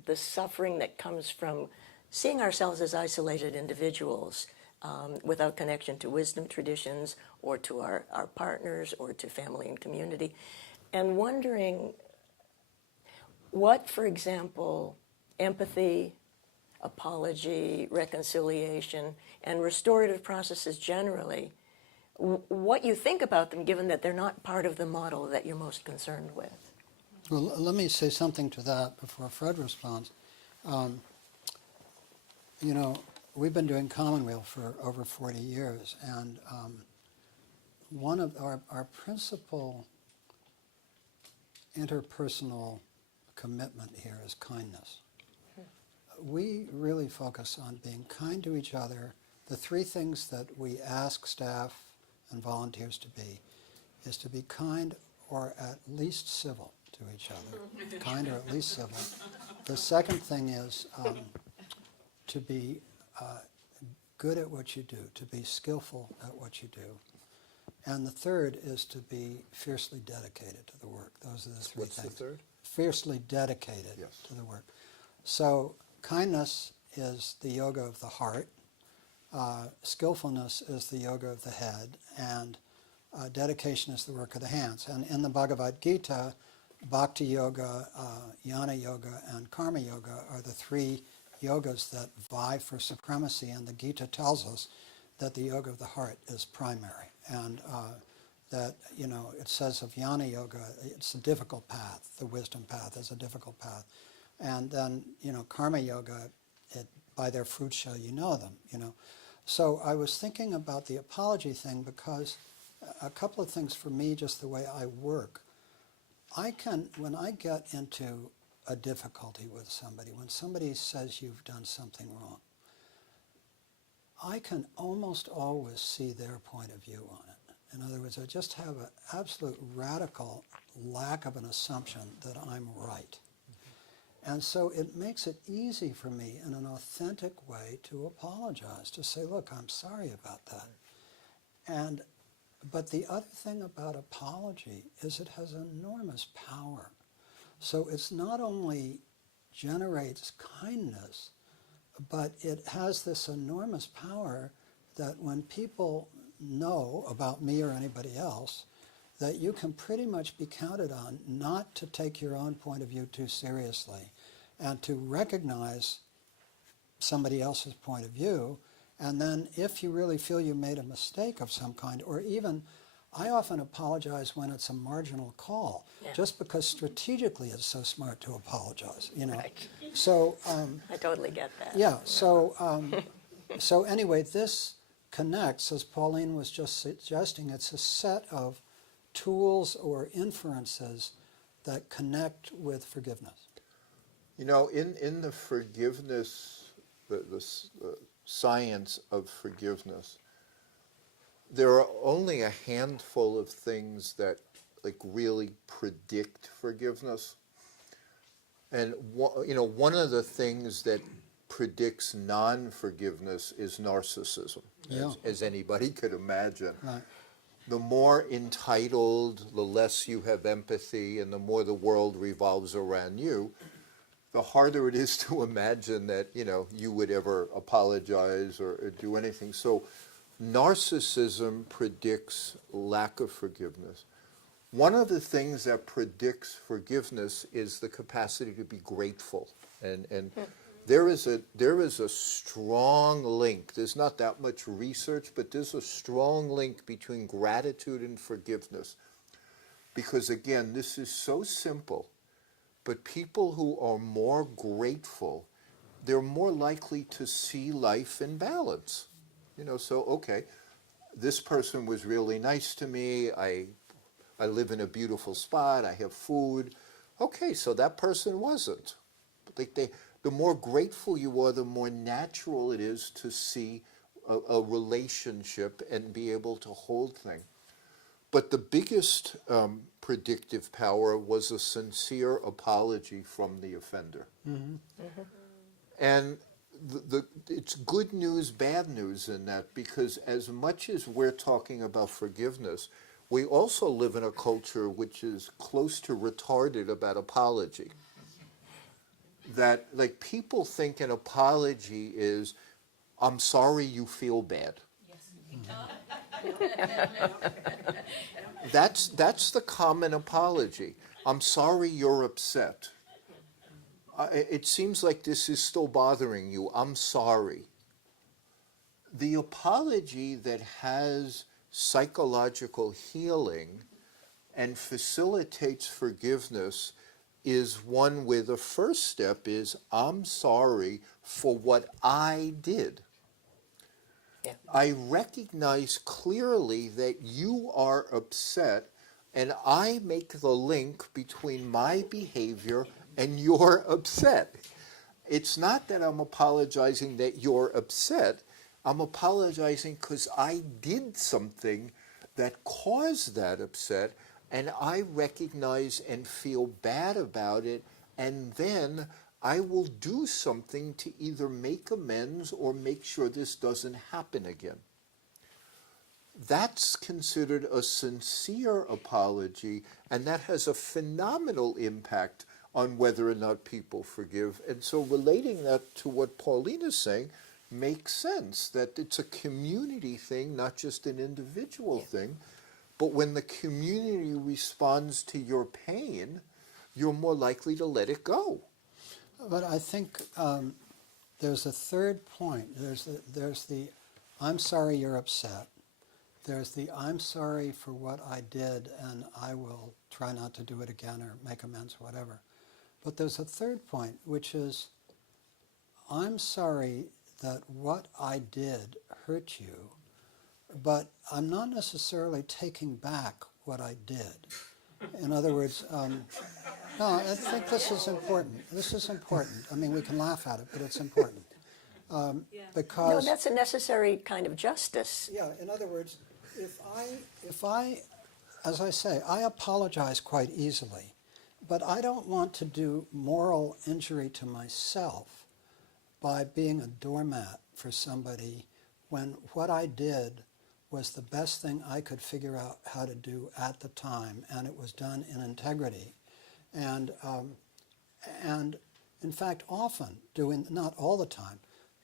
the suffering that comes from seeing ourselves as isolated individuals without connection to wisdom traditions or to our partners or to family and community, and wondering what, for example, empathy, apology, reconciliation, and restorative processes generally, what you think about them, given that they're not part of the model that you're most concerned with. Well, let me say something to that before Fred responds. We've been doing Commonweal for over 40 years, and one of our principal interpersonal commitment here is kindness. We really focus on being kind to each other the three things that we ask staff and volunteers to be is to be kind or at least civil to each other, kind or at least civil. The second thing is to be good at what you do, to be skillful at what you do. And the third is to be fiercely dedicated to the work. Those are the three What's things. the third? Fiercely dedicated Yes. to the work. So kindness is the yoga of the heart, skillfulness is the yoga of the head, and dedication is the work of the hands. And in the Bhagavad Gita, Bhakti Yoga, Jnana Yoga, and Karma Yoga are the three yogas that vie for supremacy, and the Gita tells us that the yoga of the heart is primary. And that, it says of Jnana Yoga, it's a difficult path. The wisdom path is a difficult path. And then, Karma Yoga, by their fruits shall you know them, So I was thinking about the apology thing because a couple of things for me, just the way I work. When I get into a difficulty with somebody, when somebody says you've done something wrong, I can almost always see their point of view on it. In other words, I just have an absolute radical lack of an assumption that I'm right. And so it makes it easy for me in an authentic way to apologize, to say, look, I'm sorry about that. But the other thing about apology is it has enormous power. So it's not only generates kindness, but it has this enormous power that when people know about me or anybody else, that you can pretty much be counted on not to take your own point of view too seriously and to recognize somebody else's point of view. And then if you really feel you made a mistake of some kind, or even, I often apologize when it's a marginal call, just because strategically it's so smart to apologize, Right. So I totally get that. yeah, so so anyway, this connects, as Pauline was just suggesting, it's a set of tools or inferences that connect with forgiveness. In the forgiveness, the science of forgiveness, there are only a handful of things that really predict forgiveness. And one of the things that predicts non-forgiveness is narcissism, as anybody could imagine. Right. The more entitled, the less you have empathy, and the more the world revolves around you, the harder it is to imagine that, you would ever apologize or do anything. So narcissism predicts lack of forgiveness. One of the things that predicts forgiveness is the capacity to be grateful. And there is a strong link. There's not that much research, but there's a strong link between gratitude and forgiveness. Because again, this is so simple, but people who are more grateful, they're more likely to see life in balance. So, okay, this person was really nice to me. I live in a beautiful spot. I have food. Okay, so that person wasn't. The more grateful you are, the more natural it is to see a relationship and be able to hold things. But the biggest predictive power was a sincere apology from the offender. Mm-hmm. Mm-hmm. And it's good news, bad news in that, because as much as we're talking about forgiveness, we also live in a culture which is close to retarded about apology. That, people think an apology is, I'm sorry you feel bad. That's the common apology. I'm sorry you're upset. It seems like this is still bothering you. I'm sorry. The apology that has psychological healing and facilitates forgiveness is one where the first step is, I'm sorry for what I did. Yeah. I recognize clearly that you are upset, and I make the link between my behavior and you're upset. It's not that I'm apologizing that you're upset. I'm apologizing because I did something that caused that upset, and I recognize and feel bad about it, and then I will do something to either make amends or make sure this doesn't happen again. That's considered a sincere apology, and that has a phenomenal impact on whether or not people forgive. And so relating that to what Pauline is saying makes sense, that it's a community thing, not just an individual thing. But when the community responds to your pain, you're more likely to let it go. But I think there's a third point. There's the I'm sorry you're upset. There's the I'm sorry for what I did, and I will try not to do it again or make amends, whatever. But there's a third point, which is I'm sorry that what I did hurt you, but I'm not necessarily taking back what I did. In other words, no, I think this is important. This is important. I mean, we can laugh at it, but it's important. Because No, that's a necessary kind of justice. yeah, in other words, if I, as I say, I apologize quite easily, but I don't want to do moral injury to myself by being a doormat for somebody when what I did was the best thing I could figure out how to do at the time, and it was done in integrity. And in fact, often, not all the time,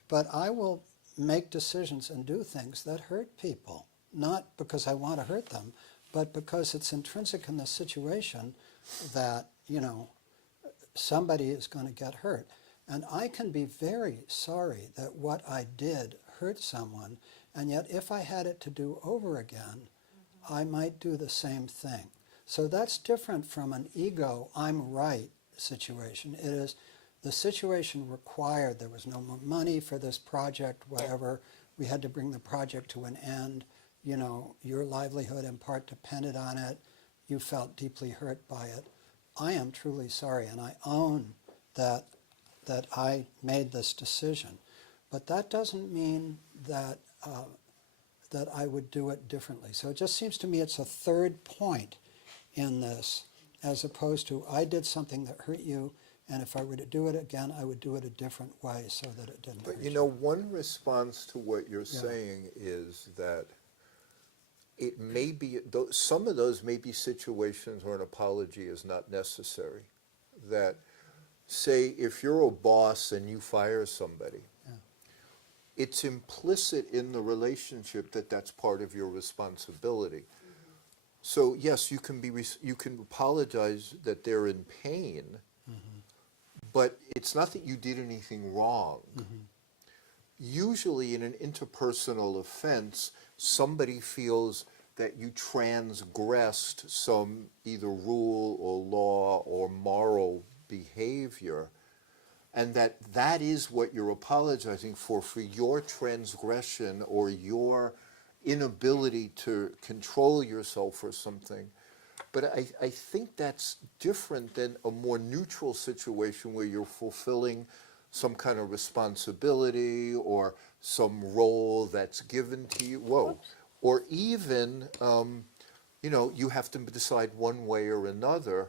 but I will make decisions and do things that hurt people, not because I want to hurt them, but because it's intrinsic in the situation that, somebody is going to get hurt. And I can be very sorry that what I did hurt someone, and yet if I had it to do over again, I might do the same thing. So that's different from an ego, I'm right situation. It is the situation required, there was no more money for this project, whatever, we had to bring the project to an end, your livelihood in part depended on it, you felt deeply hurt by it. I am truly sorry, and I own that I made this decision. But that doesn't mean that that I would do it differently. So it just seems to me it's a third point in this, as opposed to I did something that hurt you, and if I were to do it again, I would do it a different way so that it didn't hurt you. One response to what you're saying is that it may be, some of those may be situations where an apology is not necessary. That, say, if you're a boss and you fire somebody, it's implicit in the relationship that that's part of your responsibility. So yes, you can apologize that they're in pain, but it's not that you did anything wrong. Usually in an interpersonal offense, somebody feels that you transgressed some either rule or law or moral behavior, and that is what you're apologizing for your transgression or your inability to control yourself or something. But I think that's different than a more neutral situation where you're fulfilling some kind of responsibility or some role that's given to you. Whoa. Or even, you have to decide one way or another.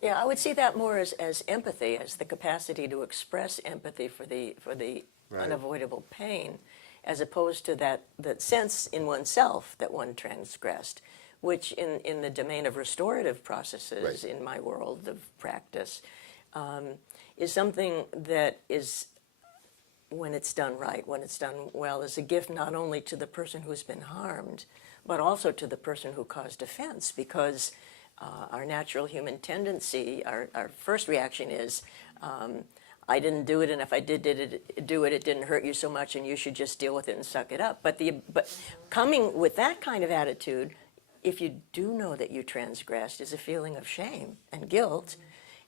Yeah, I would see that more as empathy, as the capacity to express empathy for the Right. unavoidable pain, as opposed to that sense in oneself that one transgressed, which in the domain of restorative processes, in my world of practice, is something that is, when it's done right, when it's done well, is a gift not only to the person who's been harmed, but also to the person who caused offense, because our natural human tendency, our first reaction is, I didn't do it, and if I did do it, it didn't hurt you so much, and you should just deal with it and suck it up. But coming with that kind of attitude, if you do know that you transgressed, is a feeling of shame and guilt,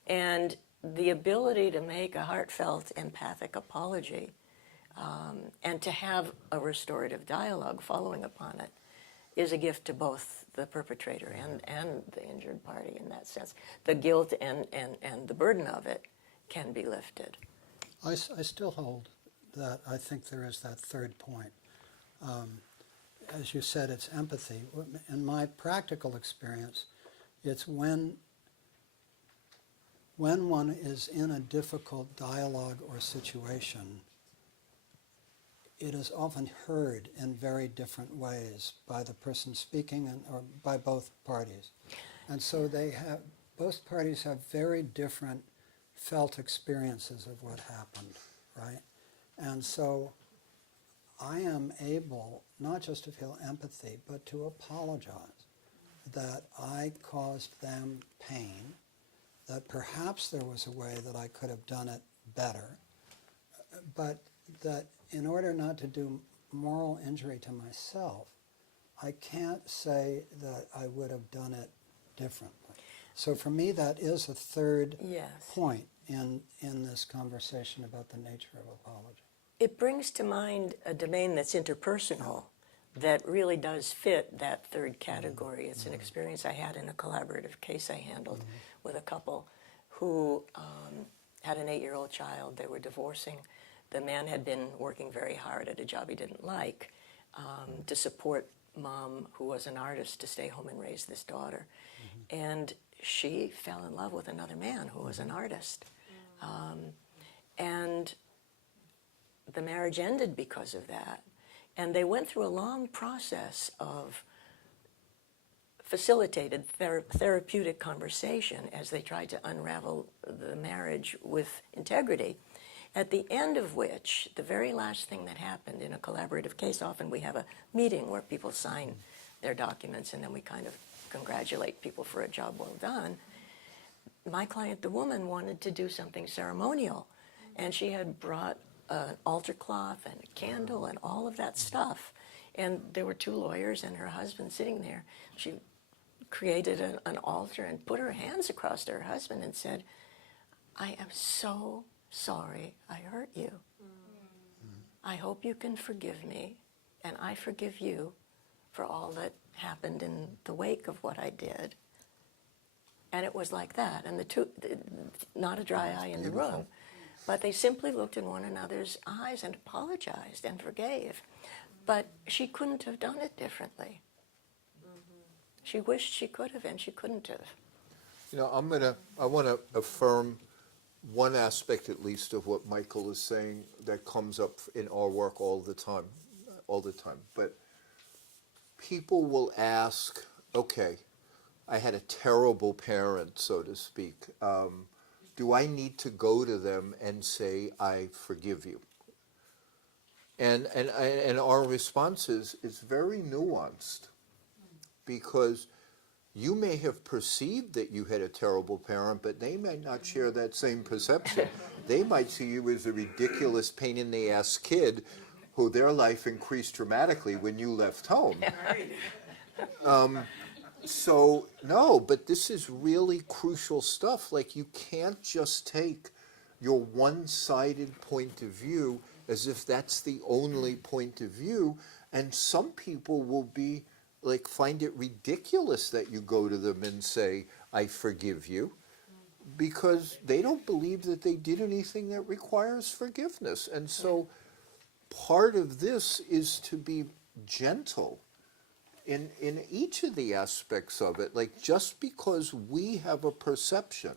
and the ability to make a heartfelt, empathic apology, and to have a restorative dialogue following upon it, is a gift to both the perpetrator and the injured party in that sense. The guilt and the burden of it can be lifted. I still hold that I think there is that third point. As you said, it's empathy. In my practical experience, it's when one is in a difficult dialogue or situation, it is often heard in very different ways by the person speaking or by both parties. And so both parties have very different felt experiences of what happened, right? And so I am able not just to feel empathy, but to apologize that I caused them pain, that perhaps there was a way that I could have done it better, but that in order not to do moral injury to myself, I can't say that I would have done it differently. So for me, that is a third point in this conversation about the nature of apology. It brings to mind a domain that's interpersonal that really does fit that third category. It's an experience I had in a collaborative case I handled with a couple who had an 8-year-old child. They were divorcing. The man had been working very hard at a job he didn't like to support mom, who was an artist, to stay home and raise this daughter. And she fell in love with another man who was an artist. And the marriage ended because of that. And they went through a long process of facilitated therapeutic conversation as they tried to unravel the marriage with integrity, at the end of which, the very last thing that happened in a collaborative case, often we have a meeting where people sign their documents and then we kind of congratulate people for a job well done. My client, the woman, wanted to do something ceremonial, and she had brought an altar cloth and a candle and all of that stuff. And there were 2 lawyers and her husband sitting there. She created an altar and put her hands across to her husband and said, "I am so sorry I hurt you. I hope you can forgive me, and I forgive you for all that happened in the wake of what I did." And it was like that, and the two, not a dry eye in the room, but they simply looked in one another's eyes and apologized and forgave. But she couldn't have done it differently. She wished she could have, and she couldn't have. You know, I want to affirm one aspect at least of what Michael is saying that comes up in our work all the time. But people will ask, okay, I had a terrible parent, so to speak. Do I need to go to them and say, I forgive you? And our response is very nuanced, because you may have perceived that you had a terrible parent, but they might not share that same perception. They might see you as a ridiculous pain-in-the-ass kid who their life increased dramatically when you left home. So, no, but this is really crucial stuff. Like, you can't just take your one-sided point of view as if that's the only point of view, and some people will be like, find it ridiculous that you go to them and say, I forgive you, because they don't believe that they did anything that requires forgiveness. And so part of this is to be gentle in each of the aspects of it. Like, just because we have a perception,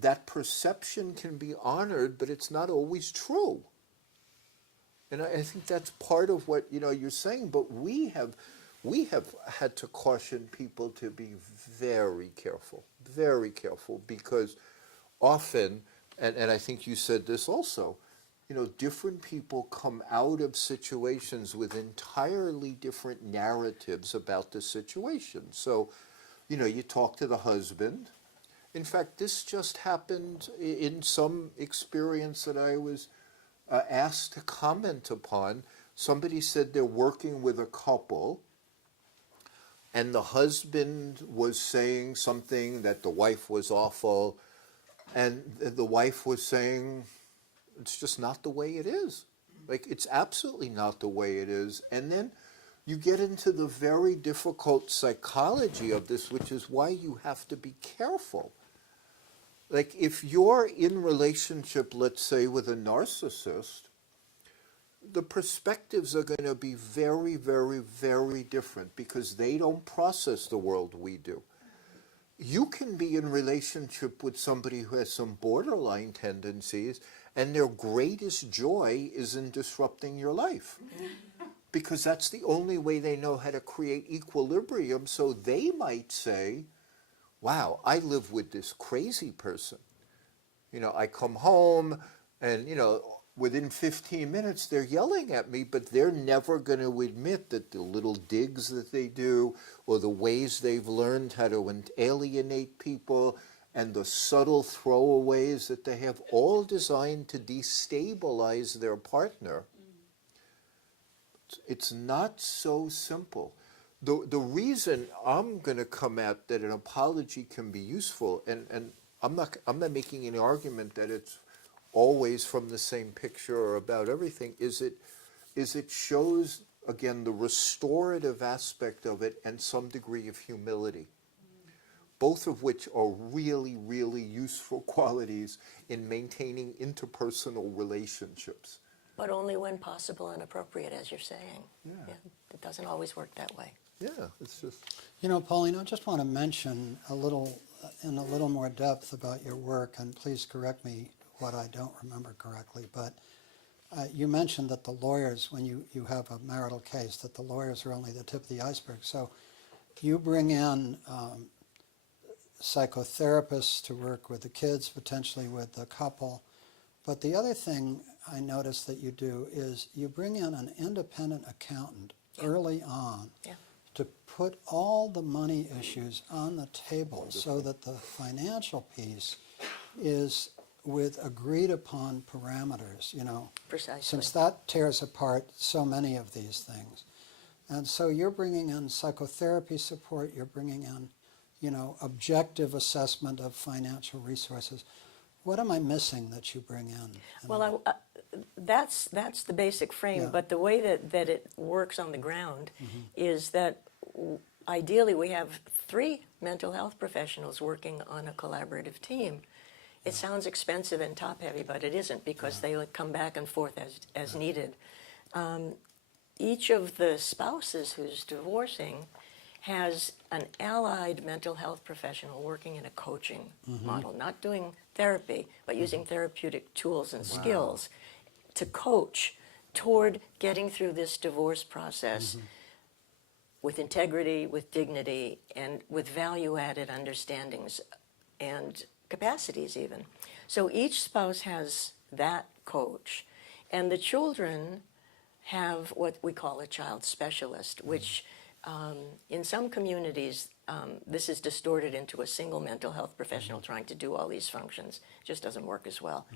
that perception can be honored, but it's not always true. And I think that's part of what you're saying. But we have had to caution people to be very careful, because often, and I think you said this also, different people come out of situations with entirely different narratives about the situation. So, you talk to the husband. In fact, this just happened in some experience that I was asked to comment upon. Somebody said they're working with a couple, and the husband was saying something that the wife was awful, and the wife was saying, it's just not the way it is. Like, it's absolutely not the way it is. And then you get into the very difficult psychology of this, which is why you have to be careful. Like if you're in relationship, let's say, with a narcissist, the perspectives are going to be very, very, very different because they don't process the world we do. You can be in relationship with somebody who has some borderline tendencies, and their greatest joy is in disrupting your life. Because that's the only way they know how to create equilibrium. So they might say, wow, I live with this crazy person. You know, I come home and, you know, within 15 minutes they're yelling at me, but they're never going to admit that the little digs that they do or the ways they've learned how to alienate people and the subtle throwaways that they have, all designed to destabilize their partner. It's not so simple. The reason I'm going to come at that an apology can be useful, and I'm not making any argument that it's always from the same picture or about everything, is it shows, again, the restorative aspect of it and some degree of humility, both of which are really, really useful qualities in maintaining interpersonal relationships. But only when possible and appropriate, as you're saying. Yeah. It doesn't always work that way. Yeah, it's just... You know, Pauline, I just want to mention in a little more depth about your work, and please correct me what I don't remember correctly, but you mentioned that the lawyers, when you have a marital case, that the lawyers are only the tip of the iceberg. So you bring in psychotherapists to work with the kids, potentially with the couple. But the other thing I noticed that you do is you bring in an independent accountant early on to put all the money issues on the table so that the financial piece is with agreed upon parameters, you know. Precisely. Since that tears apart so many of these things. And so you're bringing in psychotherapy support, you're bringing in, you know, objective assessment of financial resources. What am I missing that you bring in? Well, that's the basic frame, but the way that it works on the ground is that ideally we have 3 mental health professionals working on a collaborative team. It sounds expensive and top-heavy, but it isn't, because they come back and forth as needed. Each of the spouses who's divorcing has an allied mental health professional working in a coaching model, not doing therapy, but using therapeutic tools and skills to coach toward getting through this divorce process with integrity, with dignity, and with value-added understandings and capacities even. So each spouse has that coach, and the children have what we call a child specialist, which in some communities, this is distorted into a single mental health professional trying to do all these functions. It just doesn't work as well.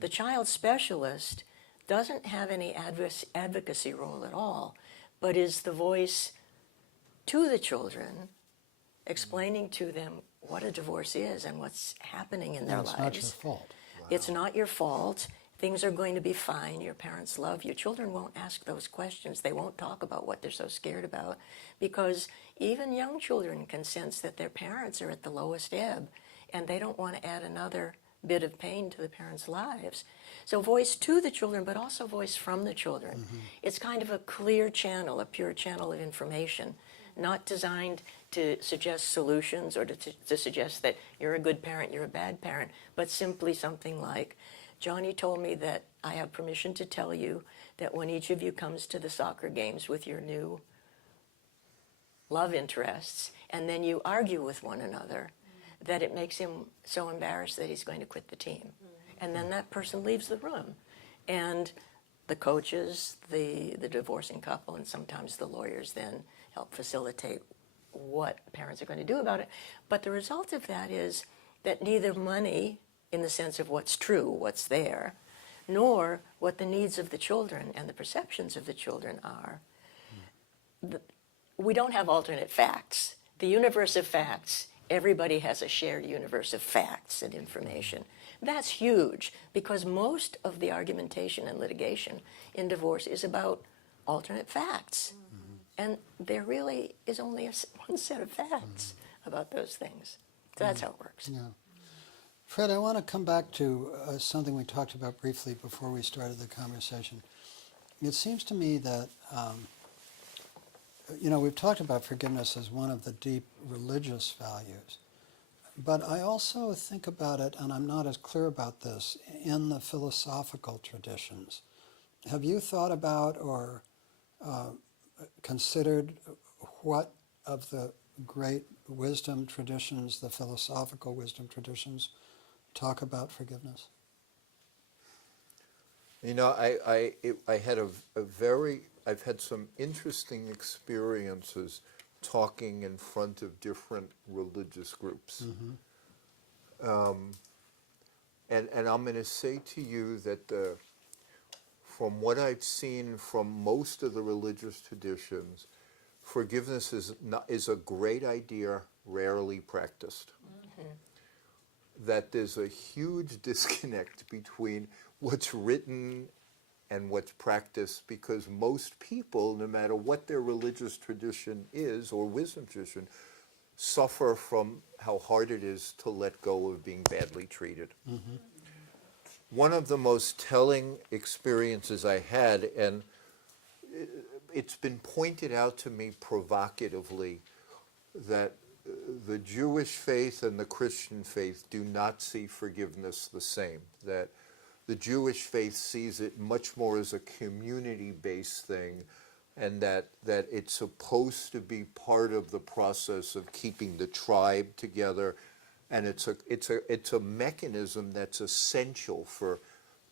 The child specialist doesn't have any advocacy role at all, but is the voice to the children, explaining to them what a divorce is and what's happening in their lives. It's not your fault. It's not your fault. Things are going to be fine. Your parents love you. Children won't ask those questions. They won't talk about what they're so scared about, because even young children can sense that their parents are at the lowest ebb, and they don't want to add another bit of pain to the parents' lives. So voice to the children, but also voice from the children. It's kind of a clear channel, a pure channel of information, not designed to suggest solutions or to suggest that you're a good parent, you're a bad parent, but simply something like, Johnny told me that I have permission to tell you that when each of you comes to the soccer games with your new love interests, and then you argue with one another, that it makes him so embarrassed that he's going to quit the team. And then that person leaves the room. And the coaches, the divorcing couple, and sometimes the lawyers then help facilitate what parents are going to do about it. But the result of that is that neither money, in the sense of what's true, what's there, nor what the needs of the children and the perceptions of the children are. We don't have alternate facts. The universe of facts, everybody has a shared universe of facts and information. That's huge, because most of the argumentation and litigation in divorce is about alternate facts. And there really is only one set of facts about those things. So that's how it works. Yeah. Fred, I want to come back to something we talked about briefly before we started the conversation. It seems to me that, we've talked about forgiveness as one of the deep religious values, but I also think about it, and I'm not as clear about this, in the philosophical traditions. Have you thought about or considered what of the great wisdom traditions, the philosophical wisdom traditions, talk about forgiveness? I've had some interesting experiences talking in front of different religious groups. Mm-hmm. And I'm going to say to you that from what I've seen from most of the religious traditions, forgiveness is a great idea, rarely practiced. Mm-hmm. That there's a huge disconnect between what's written and what's practiced, because most people, no matter what their religious tradition is or wisdom tradition, suffer from how hard it is to let go of being badly treated. Mm-hmm. One of the most telling experiences I had, and it's been pointed out to me provocatively, that the Jewish faith and the Christian faith do not see forgiveness the same. That the Jewish faith sees it much more as a community-based thing, and that it's supposed to be part of the process of keeping the tribe together, and it's a mechanism that's essential for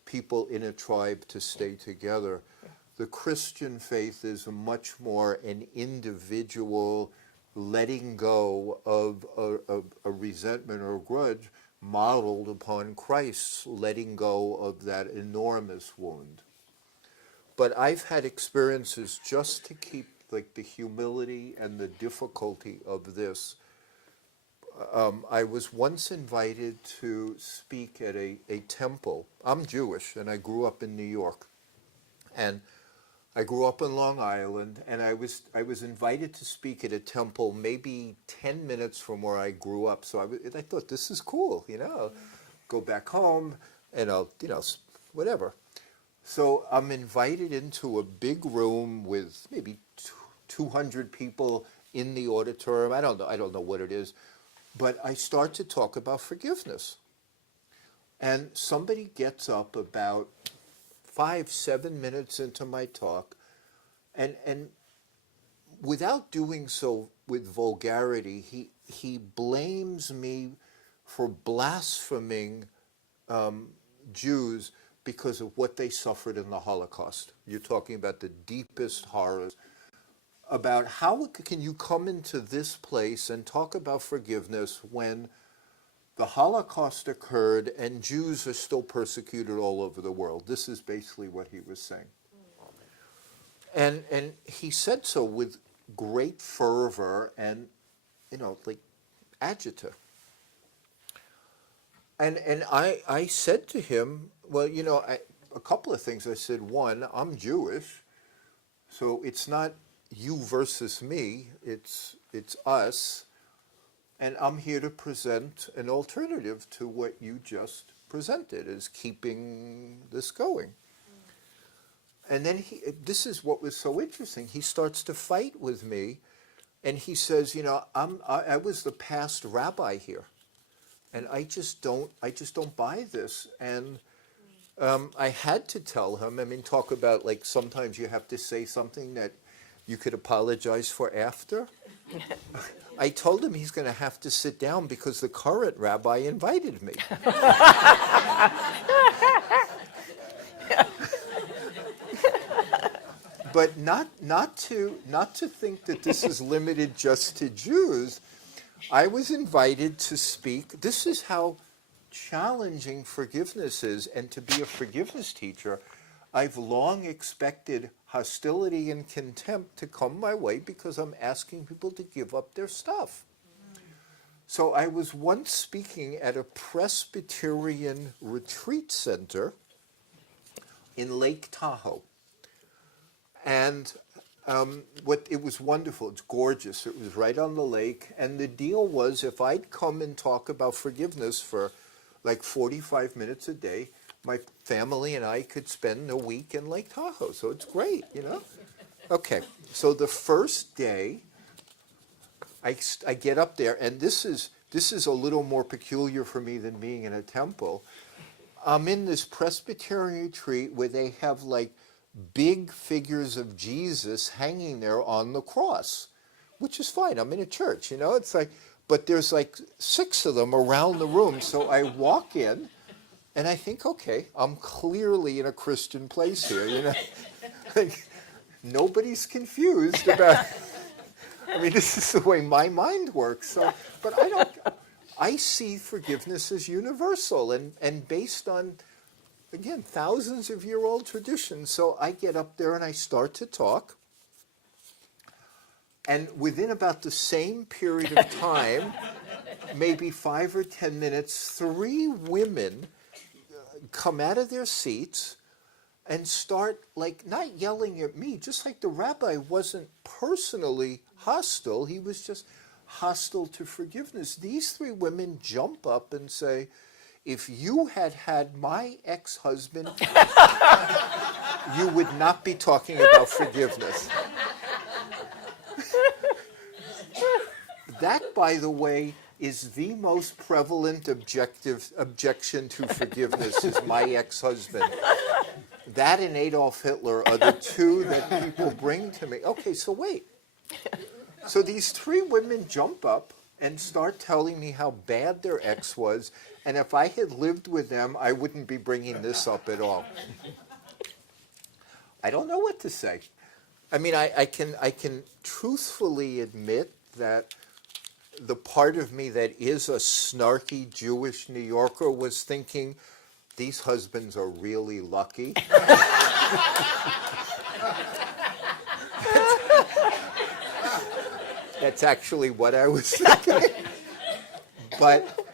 people in a tribe to stay together. Yeah. The Christian faith is much more an individual letting go of a resentment or a grudge, modeled upon Christ's letting go of that enormous wound. But I've had experiences, just to keep the humility and the difficulty of this. I was once invited to speak at a temple. I'm Jewish, and I grew up in New York. And I grew up in Long Island, and I was invited to speak at a temple maybe 10 minutes from where I grew up. So I thought, this is cool, I'll go back home, and I'll, whatever. So I'm invited into a big room with maybe 200 people in the auditorium. I don't know what it is. But I start to talk about forgiveness. And somebody gets up about 5-7 minutes into my talk, and without doing so with vulgarity, he blames me for blaspheming Jews because of what they suffered in the Holocaust. You're talking about the deepest horrors. About how can you come into this place and talk about forgiveness when the Holocaust occurred and Jews are still persecuted all over the world. This is basically what he was saying. And he said so with great fervor and, agita. And I said to him, well, a couple of things. I said, one, I'm Jewish, so it's not you versus me, it's us. And I'm here to present an alternative to what you just presented, as keeping this going. And then this is what was so interesting. He starts to fight with me, and he says, I was the past rabbi here, and I just don't buy this. And I had to tell him. Talk about sometimes you have to say something that you could apologize for after. I told him he's going to have to sit down because the current rabbi invited me. But not to think that this is limited just to Jews. I was invited to speak. This is how challenging forgiveness is, and to be a forgiveness teacher, I've long expected hostility and contempt to come my way because I'm asking people to give up their stuff. So I was once speaking at a Presbyterian retreat center in Lake Tahoe. And it was wonderful. It's gorgeous. It was right on the lake. And the deal was, if I'd come and talk about forgiveness for like 45 minutes a day. My family and I could spend a week in Lake Tahoe, so it's great, you know? Okay, so the first day, I get up there, and this is a little more peculiar for me than being in a temple. I'm in this Presbyterian retreat where they have like big figures of Jesus hanging there on the cross, which is fine. I'm in a church, you know? It's like, but there's like 6 of them around the room. So I walk in, and I think, okay, I'm clearly in a Christian place here, you know? Like, nobody's confused about, I mean, this is the way my mind works. So, but I see forgiveness as universal and based on, again, thousands of year-old traditions. So I get up there and I start to talk. And within about the same period of time, maybe 5 or 10 minutes, 3 women come out of their seats and start, like, not yelling at me, just like the rabbi wasn't personally hostile, he was just hostile to forgiveness. These 3 women jump up and say, if you had had my ex-husband, you would not be talking about forgiveness. That, by the way, is the most prevalent objection to forgiveness is my ex-husband. That and Adolf Hitler are the 2 that people bring to me. Okay, so wait. So these 3 women jump up and start telling me how bad their ex was, and if I had lived with them, I wouldn't be bringing this up at all. I don't know what to say. I mean, I can truthfully admit that the part of me that is a snarky Jewish New Yorker was thinking, these husbands are really lucky. That's actually what I was thinking. But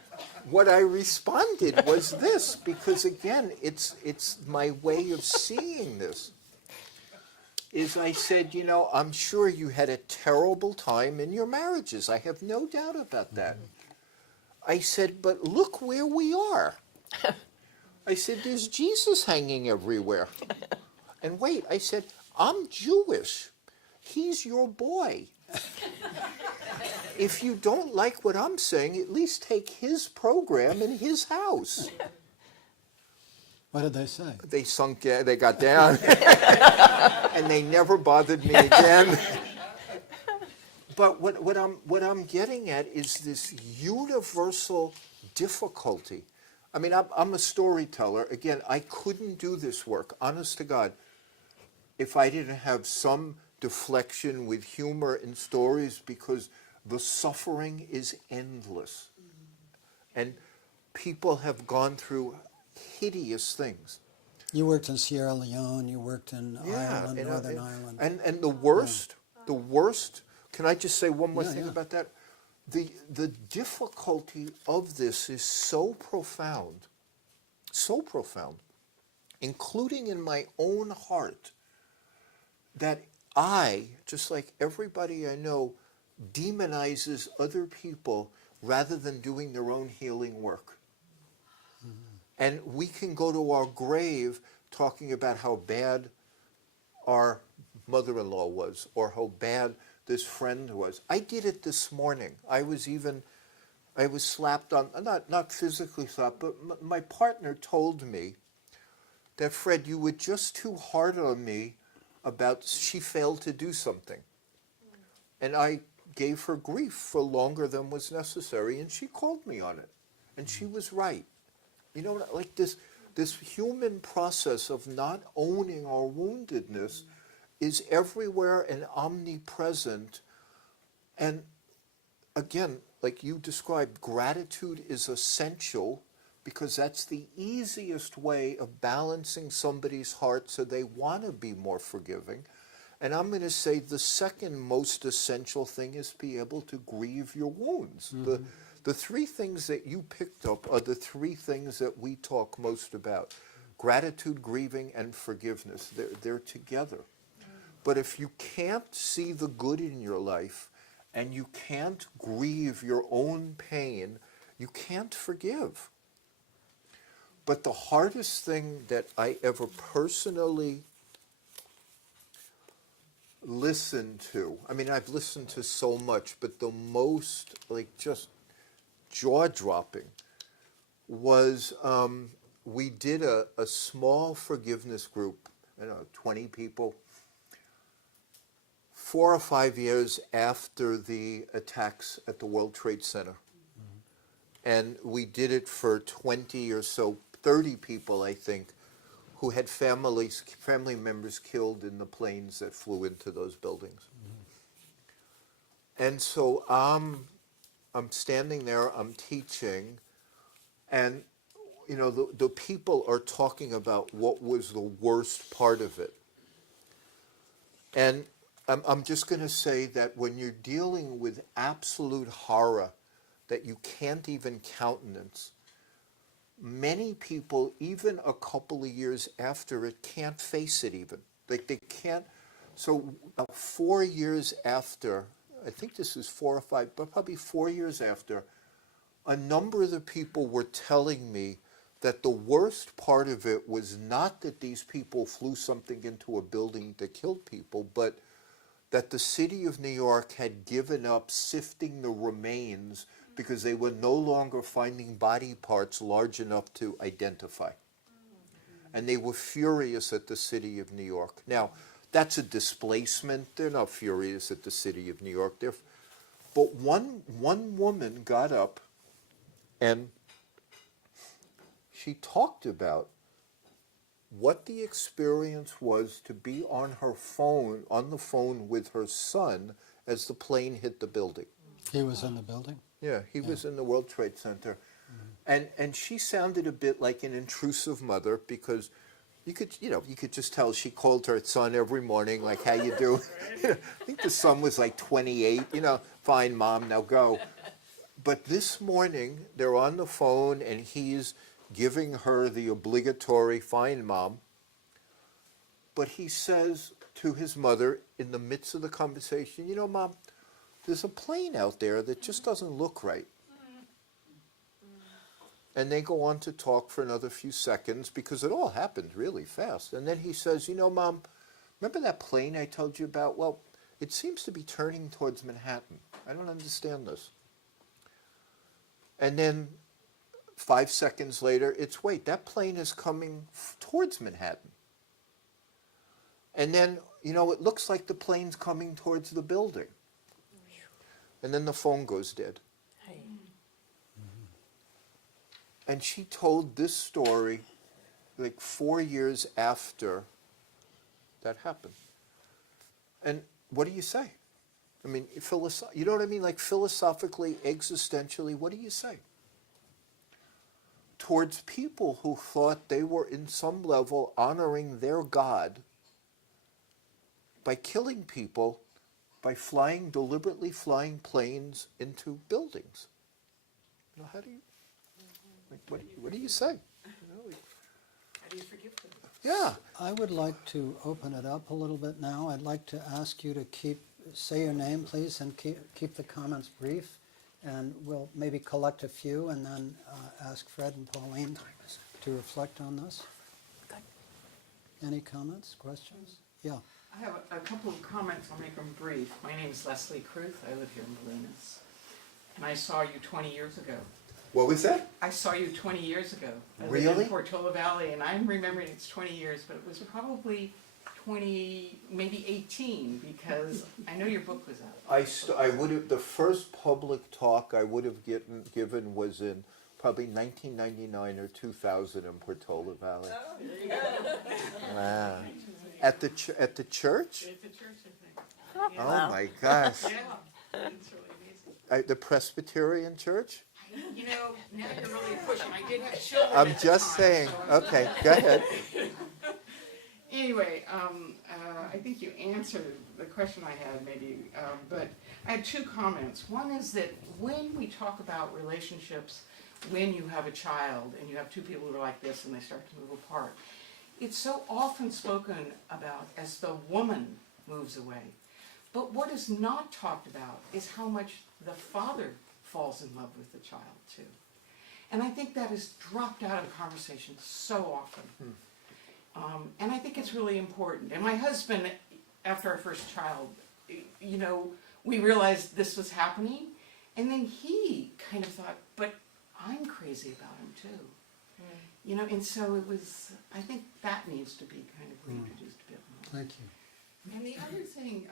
what I responded was this, because again, it's my way of seeing this. Is I said, you know, I'm sure you had a terrible time in your marriages. I have no doubt about that. I said, but look where we are. I said, there's Jesus hanging everywhere. And wait, I said, I'm Jewish. He's your boy. If you don't like what I'm saying, at least take his program in his house. What did they say? They sunk in, they got down, and they never bothered me again. But what I'm getting at is this universal difficulty. I mean, I'm a storyteller. Again, I couldn't do this work, honest to God, if I didn't have some deflection with humor in stories, because the suffering is endless. And people have gone through hideous things. You worked in Sierra Leone, you worked in Ireland, Northern Ireland. And the worst, can I just say one more thing about that? The difficulty of this is so profound, including in my own heart, that I, just like everybody I know, demonizes other people rather than doing their own healing work. And we can go to our grave talking about how bad our mother-in-law was, or how bad this friend was. I did it this morning. I was slapped on, not physically slapped, but my partner told me that, Fred, you were just too hard on me about she failed to do something. And I gave her grief for longer than was necessary, and she called me on it. And she was right. You know, like this human process of not owning our woundedness is everywhere and omnipresent. And again, like you described, gratitude is essential, because that's the easiest way of balancing somebody's heart so they want to be more forgiving. And I'm going to say the second most essential thing is be able to grieve your wounds. Mm-hmm. The 3 things that you picked up are the 3 things that we talk most about. Gratitude, grieving, and forgiveness. They're together. But if you can't see the good in your life, and you can't grieve your own pain, you can't forgive. But the hardest thing that I ever personally listened to, I mean, I've listened to so much, but the most, like, just jaw-dropping was we did a small forgiveness group, 20 people, 4 or 5 years after the attacks at the World Trade Center. And we did it for 20 or so, 30 people, I think, who had family members killed in the planes that flew into those buildings. And so I'm standing there, I'm teaching, and the people are talking about what was the worst part of it. And I'm just going to say that when you're dealing with absolute horror that you can't even countenance, many people, even a couple of years after it, can't face it even. Like, they can't. So 4 years after, I think this is 4 or 5, but probably 4 years after, a number of the people were telling me that the worst part of it was not that these people flew something into a building that killed people, but that the city of New York had given up sifting the remains because they were no longer finding body parts large enough to identify. And they were furious at the city of New York. Now, that's a displacement. They're not furious at the city of New York. But one woman got up and she talked about what the experience was to be on the phone with her son as the plane hit the building. He was in the building? Yeah, he was in the World Trade Center. And she sounded a bit like an intrusive mother because you could just tell she called her son every morning, like, how you doing? I think the son was like 28, fine, Mom, now go. But this morning, they're on the phone and he's giving her the obligatory, fine, Mom. But he says to his mother in the midst of the conversation, Mom, there's a plane out there that just doesn't look right. And they go on to talk for another few seconds because it all happened really fast. And then he says, Mom, remember that plane I told you about? Well, it seems to be turning towards Manhattan. I don't understand this. And then 5 seconds later, wait, that plane is coming towards Manhattan. And then, it looks like the plane's coming towards the building. And then the phone goes dead. Hey. And she told this story like 4 years after that happened. And what do you say? I mean, you know what I mean? Like, philosophically, existentially, what do you say? Towards people who thought they were in some level honoring their God by killing people, by deliberately flying planes into buildings. How do you, what do you say? How do you forgive them? Yeah. I would like to open it up a little bit now. I'd like to ask you to say your name, please, and keep the comments brief. And we'll maybe collect a few and then ask Fred and Pauline to reflect on this. Good. Any comments, questions? Yeah. I have a couple of comments. I'll make them brief. My name is Leslie Kruth. I live here in Molinas. And I saw you 20 years ago. What was that? I saw you 20 years ago. I lived Really? in Portola Valley, and I'm remembering it's 20 years, but it was probably 20, maybe 18, because I know your book was out. I would have, the first public talk I would have given was in probably 1999 or 2000 in Portola Valley. Oh, there you go. Wow. At the church? At the church, I think. Yeah. Oh my gosh. Yeah, it's really amazing. The Presbyterian church? Now you're really pushing. I did have children I'm at the just time, saying. so Okay, go ahead. Anyway, I think you answered the question I had maybe, but I had two comments. One is that when we talk about relationships, when you have a child and you have two people who are like this and they start to move apart, it's so often spoken about as the woman moves away. But what is not talked about is how much the father falls in love with the child too. And I think that has dropped out of the conversation so often. And I think it's really important. And my husband, after our first child, you know, we realized this was happening. And then he kind of thought, but I'm crazy about him too. You know, and so it was, I think that needs to be kind of reintroduced a bit more. Thank you. And the other thing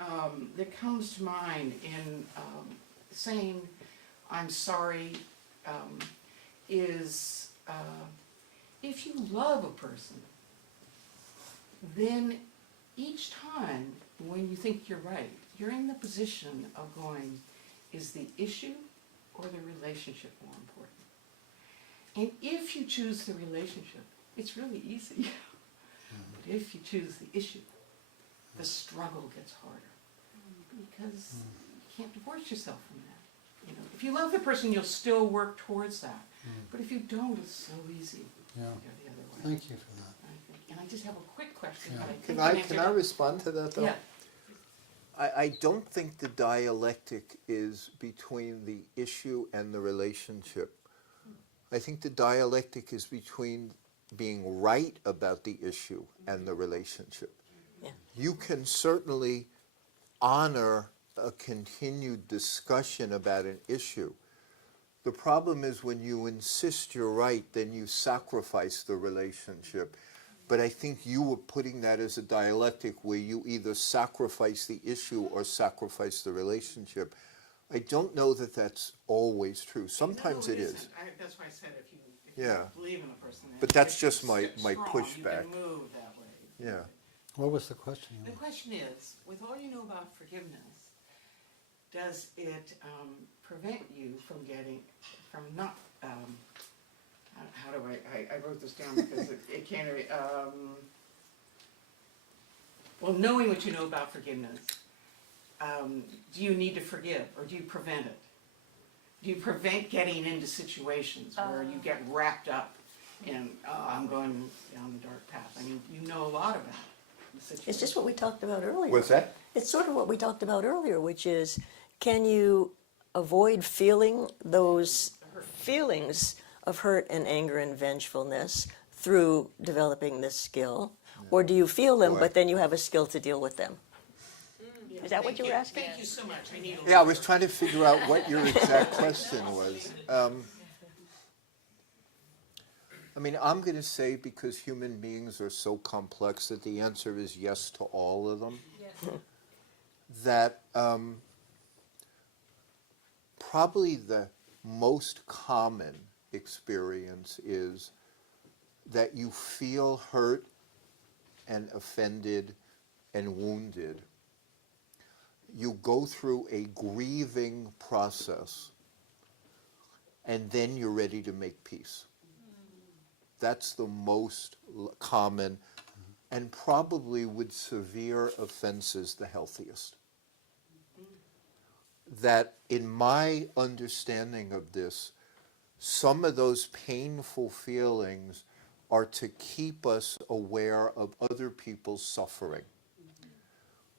that comes to mind in saying I'm sorry is if you love a person, then each time when you think you're right, you're in the position of going, is the issue or the relationship more important? And if you choose the relationship, it's really easy. But if you choose the issue, the struggle gets harder because you can't divorce yourself from that. You know, if you love the person, you'll still work towards that. But if you don't, it's so easy to go the other way. Thank you for that. I think. And I just have a quick question. Yeah. But I think Can you I answered can I it. respond to that though? Yeah. I don't think the dialectic is between the issue and the relationship. I think the dialectic is between being right about the issue and the relationship. Yeah. You can certainly honor a continued discussion about an issue. The problem is when you insist you're right, then you sacrifice the relationship. But I think you were putting that as a dialectic where you either sacrifice the issue or sacrifice the relationship. I don't know that that's always true. Sometimes No, it isn't. is. That's why I said if you Yeah. believe in a person. But that's if just you're my strong, pushback. You can move that way. Yeah. What was the question? The question is, with all you know about forgiveness, does it prevent you from not, how do I wrote this down because it can't, well, knowing what you know about forgiveness, do you need to forgive or do you prevent it? Do you prevent getting into situations where you get wrapped up in, I'm going down the dark path? I mean, you know a lot about the situation. It's just what we talked about earlier. What's that? It's sort of what we talked about earlier, which is, can you avoid feeling those feelings of hurt and anger and vengefulness through developing this skill? Or do you feel them, Boy. but then you have a skill to deal with them? Is that what you were asking? Thank you so much. I need a Yeah, I was trying to figure out what your exact question was. I mean, I'm going to say because human beings are so complex that the answer is yes to all of them. That probably the most common experience is that you feel hurt and offended and wounded. You go through a grieving process, and then you're ready to make peace. That's the most common, and probably with severe offenses, the healthiest. That in my understanding of this, some of those painful feelings are to keep us aware of other people's suffering.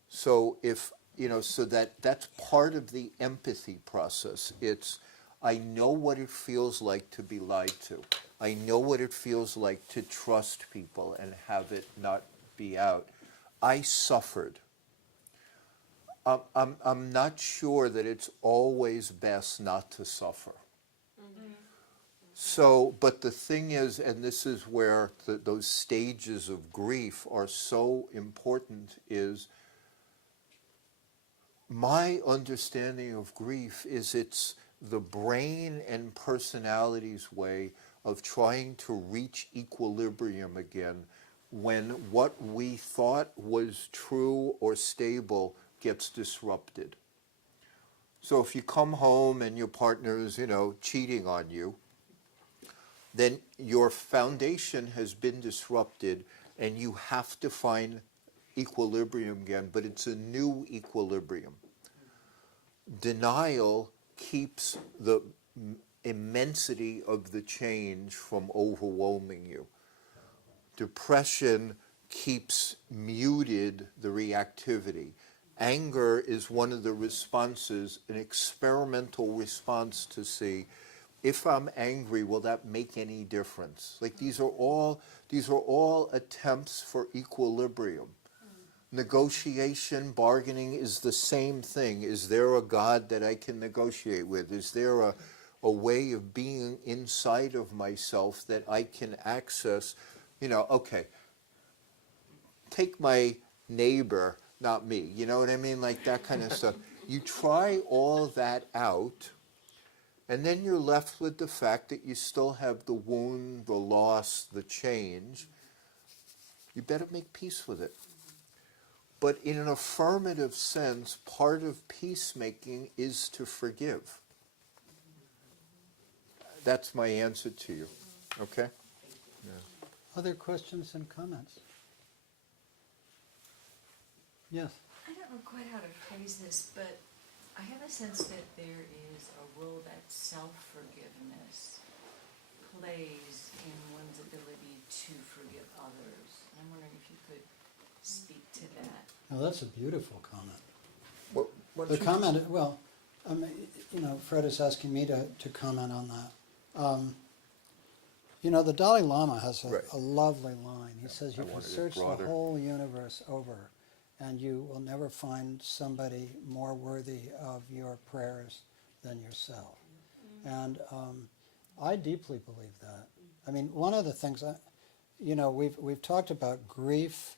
So if, you know, so that's part of the empathy process. It's, I know what it feels like to be lied to. I know what it feels like to trust people and have it not be out. I suffered. I'm not sure that it's always best not to suffer. So, but the thing is, and this is where those stages of grief are so important, is my understanding of grief is it's the brain and personality's way of trying to reach equilibrium again when what we thought was true or stable gets disrupted. So if you come home and your partner is, you know, cheating on you, then your foundation has been disrupted and you have to find equilibrium again, but it's a new equilibrium. Denial keeps the immensity of the change from overwhelming you. Depression keeps muted the reactivity. Anger is one of the responses, an experimental response to see if I'm angry, will that make any difference? Like these are all attempts for equilibrium. Negotiation, bargaining is the same thing. Is there a God that I can negotiate with? Is there a way of being inside of myself that I can access? Okay, take my neighbor, not me. You know what I mean? Like that kind of stuff. You try all that out, and then you're left with the fact that you still have the wound, the loss, the change. You better make peace with it. But in an affirmative sense, part of peacemaking is to forgive. That's my answer to you. Okay? Yeah. Other questions and comments? Yes. I don't know quite how to phrase this, but I have a sense that there is a role that self-forgiveness plays in one's ability to forgive others. I'm wondering if you could speak to that. Now that's a beautiful comment. What The comment, well, Fred is asking me to comment on that. The Dalai Lama has Right. a lovely line. He says, you I can wanted it search the broader. whole universe over, and you will never find somebody more worthy of your prayers than yourself. And I deeply believe that. I mean, one of the things, we've talked about grief,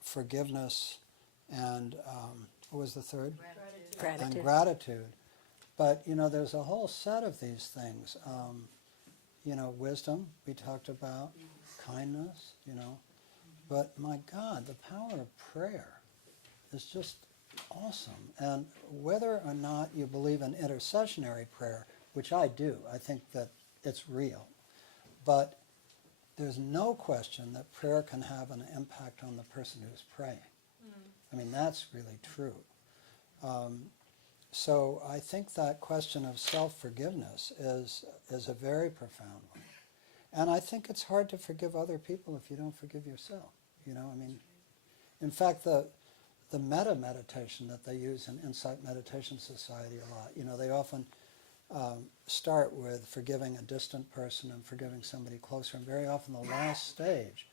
forgiveness, and what was the third? Gratitude. And gratitude. But, there's a whole set of these things. Wisdom, we talked about, kindness, But my God, the power of prayer is just awesome. And whether or not you believe in intercessionary prayer, which I do, I think that it's real. But there's no question that prayer can have an impact on the person who's praying. I mean, that's really true. So I think that question of self-forgiveness is a very profound one. And I think it's hard to forgive other people if you don't forgive yourself. In fact, the metta meditation that they use in Insight Meditation Society a lot, they often start with forgiving a distant person and forgiving somebody closer. And very often the last stage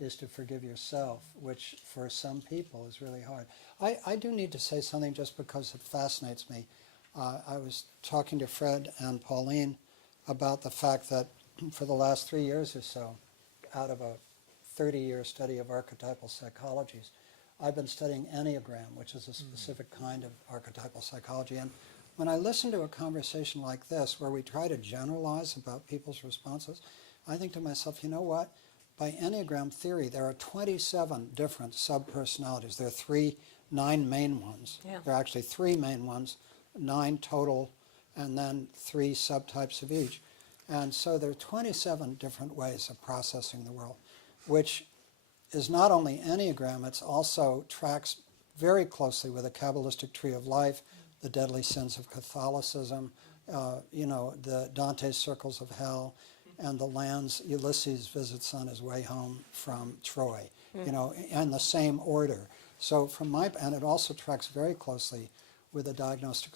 is to forgive yourself, which for some people is really hard. I do need to say something just because it fascinates me. I was talking to Fred and Pauline about the fact that for the last 3 years or so, out of a 30-year study of archetypal psychologies, I've been studying Enneagram, which is a specific kind of archetypal psychology. And when I listen to a conversation like this, where we try to generalize about people's responses, I think to myself, you know what? By Enneagram theory, there are 27 different sub-personalities. There are 9 main ones. Yeah. There are actually 3 main ones, 9 total, and then 3 subtypes of each. And so there are 27 different ways of processing the world, which is not only Enneagram, it's also tracks very closely with the Kabbalistic tree of life, the deadly sins of Catholicism, the Dante's circles of hell, and the lands Ulysses visits on his way home from Troy, in the same order. So and it also tracks very closely with the Diagnostic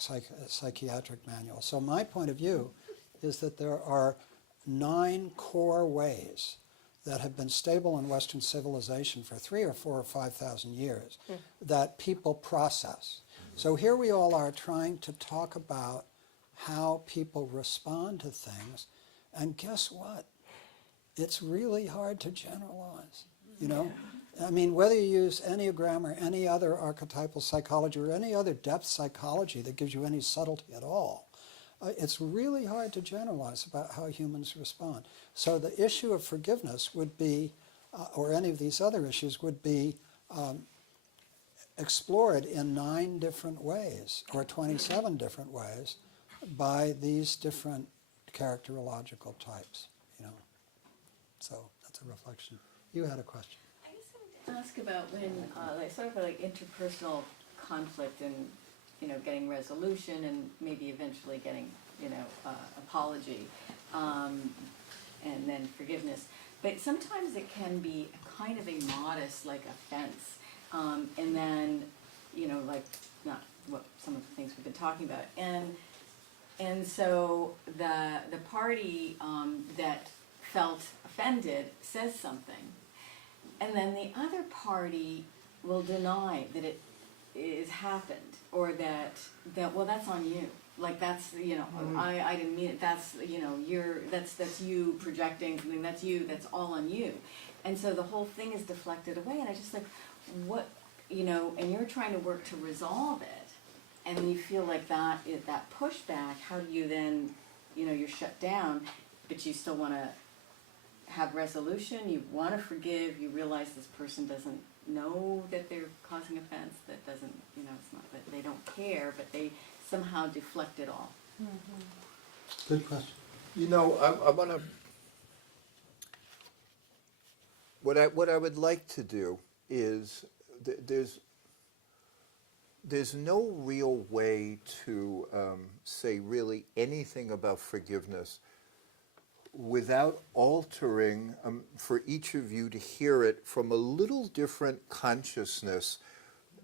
Psychiatric Manual. So my point of view is that there are 9 core ways that have been stable in Western civilization for 3,000 or 4,000 or 5,000 years that people process. So here we all are trying to talk about how people respond to things, and guess what? It's really hard to generalize, I mean, whether you use Enneagram or any other archetypal psychology or any other depth psychology that gives you any subtlety at all, it's really hard to generalize about how humans respond. So the issue of forgiveness would be, or any of these other issues, would be explored in 9 different ways, or 27 different ways, by these different characterological types, So that's a reflection. You had a question. I just wanted to ask about when, sort of like interpersonal conflict and, getting resolution and maybe eventually getting, apology, and then forgiveness. But sometimes it can be a kind of a modest, offense, and then, not what some of the things we've been talking about. And And so the party that felt offended says something, and then the other party will deny that it is happened, or that well, that's on you. Like, that's, you know, I didn't mean it. That's, you know, that's you projecting something. That's you. That's all on you. And so the whole thing is deflected away. And I just like, what, you know, and you're trying to work to resolve it, and you feel like that pushback. How do you then, you know, you're shut down, but you still want to have resolution. You want to forgive. You realize this person doesn't know that they're causing offense. That doesn't, you know, it's not that they don't care, but they somehow deflect it all. Good question. You know, I want to. What I would like to do is there's no real way to say really anything about forgiveness without altering for each of you to hear it from a little different consciousness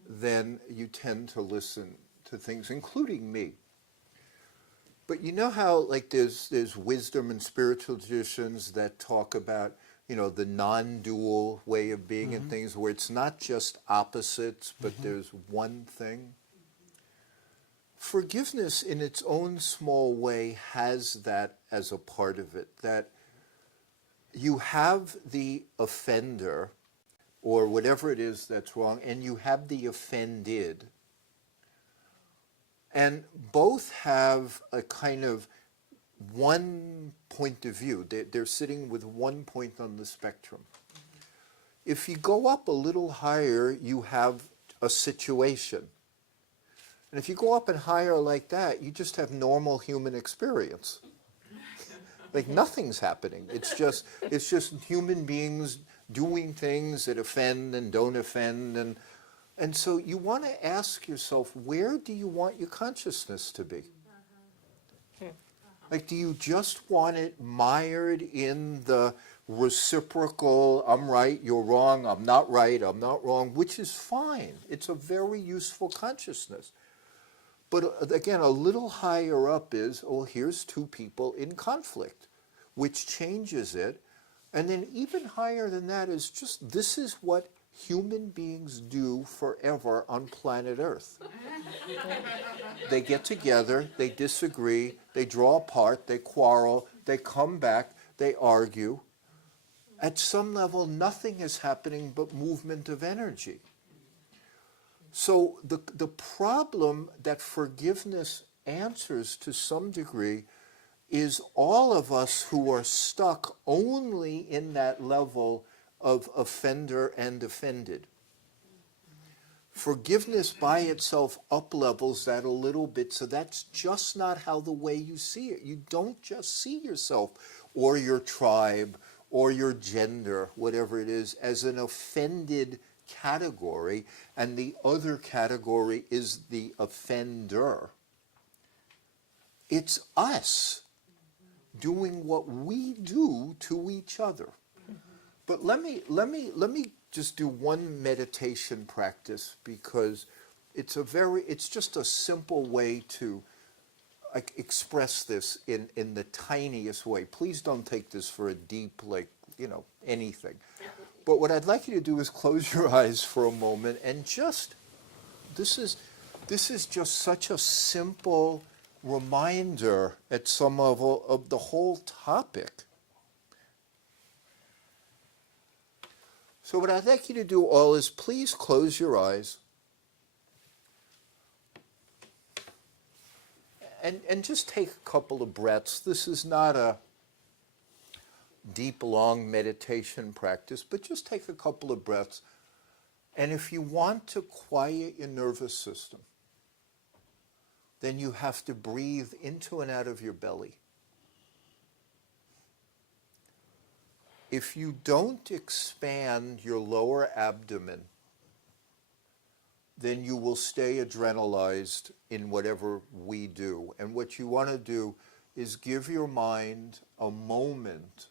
than you tend to listen to things, including me. But you know how, like, there's wisdom and spiritual traditions that talk about, you know, the non-dual way of being in things, where it's not just opposites, but there's one thing. Forgiveness in its own small way has that as a part of it, that you have the offender or whatever it is that's wrong, and you have the offended. And both have a kind of one point of view. They're sitting with one point on the spectrum. If you go up a little higher, you have a situation. And if you go up and higher like that, you just have normal human experience. Like, nothing's happening. It's just human beings doing things that offend and don't offend. And so you want to ask yourself, where do you want your consciousness to be? Like, do you just want it mired in the reciprocal, I'm right, you're wrong, I'm not right, I'm not wrong, which is fine. It's a very useful consciousness. But again, a little higher up is, oh, here's two people in conflict, which changes it. And then even higher than that is just, this is what human beings do forever on planet Earth. They get together, they disagree, they draw apart, they quarrel, they come back, they argue. At some level, nothing is happening but movement of energy. So the problem that forgiveness answers to some degree is all of us who are stuck only in that level of offender and offended. Forgiveness by itself up-levels that a little bit, so that's just not how the way you see it. You don't just see yourself or your tribe or your gender, whatever it is, as an offended category, and the other category is the offender. It's us doing what we do to each other. But let me just do one meditation practice, because it's just a simple way to express this in the tiniest way. Please don't take this for a deep, anything. But what I'd like you to do is close your eyes for a moment and just, this is just such a simple reminder at some level of the whole topic. So what I'd like you to do all is please close your eyes and just take a couple of breaths. This is not a deep, long meditation practice, but just take a couple of breaths. And if you want to quiet your nervous system, then you have to breathe into and out of your belly. If you don't expand your lower abdomen, then you will stay adrenalized in whatever we do. And what you want to do is give your mind a moment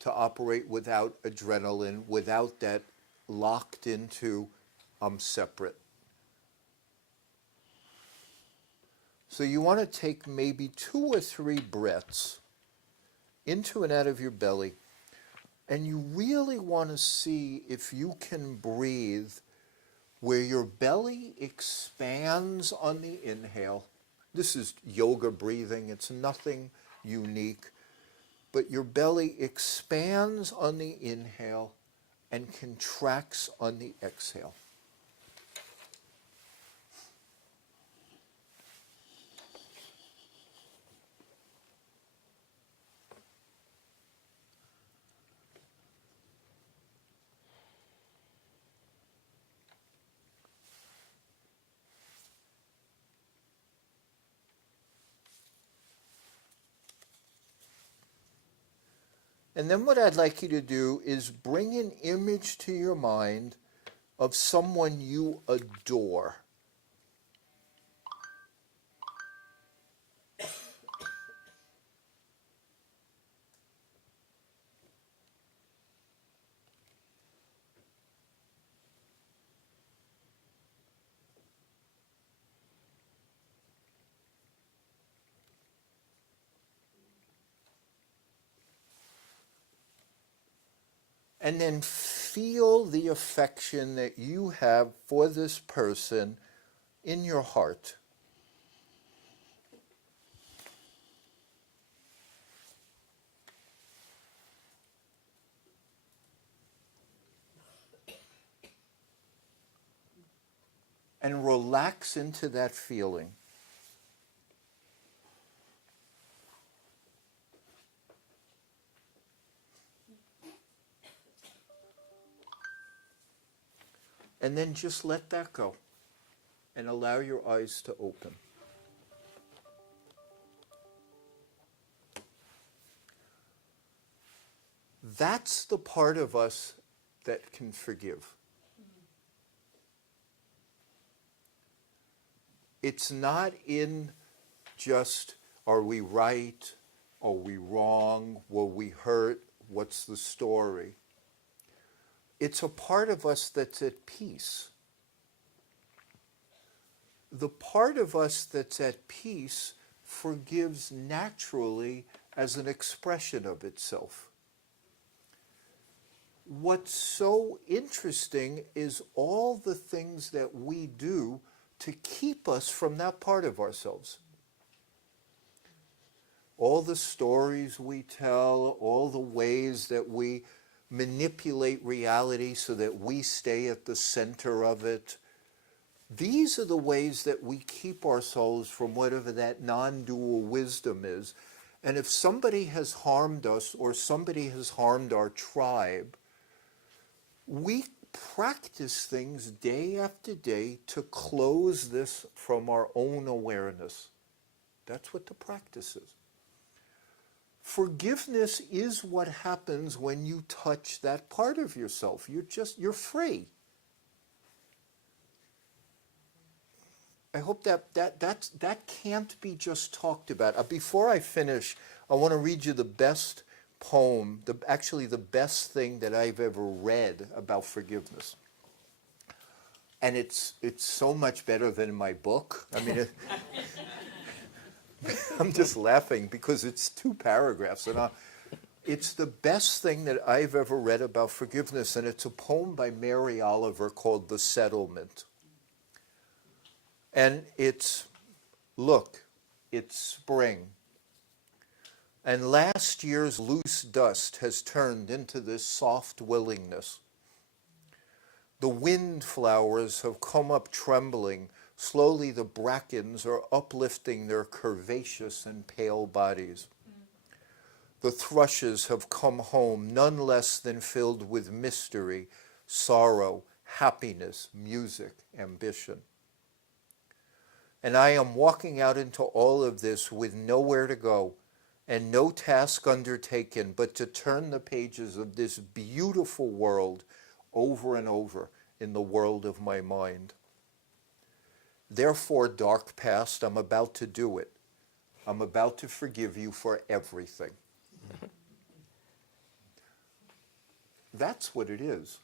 to operate without adrenaline, without that locked into, I'm separate. So you want to take maybe 2 or 3 breaths into and out of your belly, and you really want to see if you can breathe where your belly expands on the inhale. This is yoga breathing, it's nothing unique, but your belly expands on the inhale and contracts on the exhale. And then what I'd like you to do is bring an image to your mind of someone you adore. And then feel the affection that you have for this person in your heart. And relax into that feeling. And then just let that go and allow your eyes to open. That's the part of us that can forgive. It's not in just, are we right? Are we wrong? Were we hurt? What's the story? It's a part of us that's at peace. The part of us that's at peace forgives naturally as an expression of itself. What's so interesting is all the things that we do to keep us from that part of ourselves. All the stories we tell, all the ways that we manipulate reality so that we stay at the center of it. These are the ways that we keep ourselves from whatever that non-dual wisdom is. And if somebody has harmed us or somebody has harmed our tribe, we practice things day after day to close this from our own awareness. That's what the practice is. Forgiveness is what happens when you touch that part of yourself. You're free. I hope that can't be just talked about. Before I finish, I want to read you the best poem, actually the best thing that I've ever read about forgiveness. And it's so much better than my book. I mean, I'm just laughing because it's 2 paragraphs. And it's the best thing that I've ever read about forgiveness. And it's a poem by Mary Oliver called The Settlement. And it's spring. And last year's loose dust has turned into this soft willingness. The wind flowers have come up trembling. Slowly the brackens are uplifting their curvaceous and pale bodies. The thrushes have come home, none less than filled with mystery, sorrow, happiness, music, ambition. And I am walking out into all of this with nowhere to go and no task undertaken but to turn the pages of this beautiful world over and over in the world of my mind. Therefore, dark past, I'm about to do it. I'm about to forgive you for everything. That's what it is.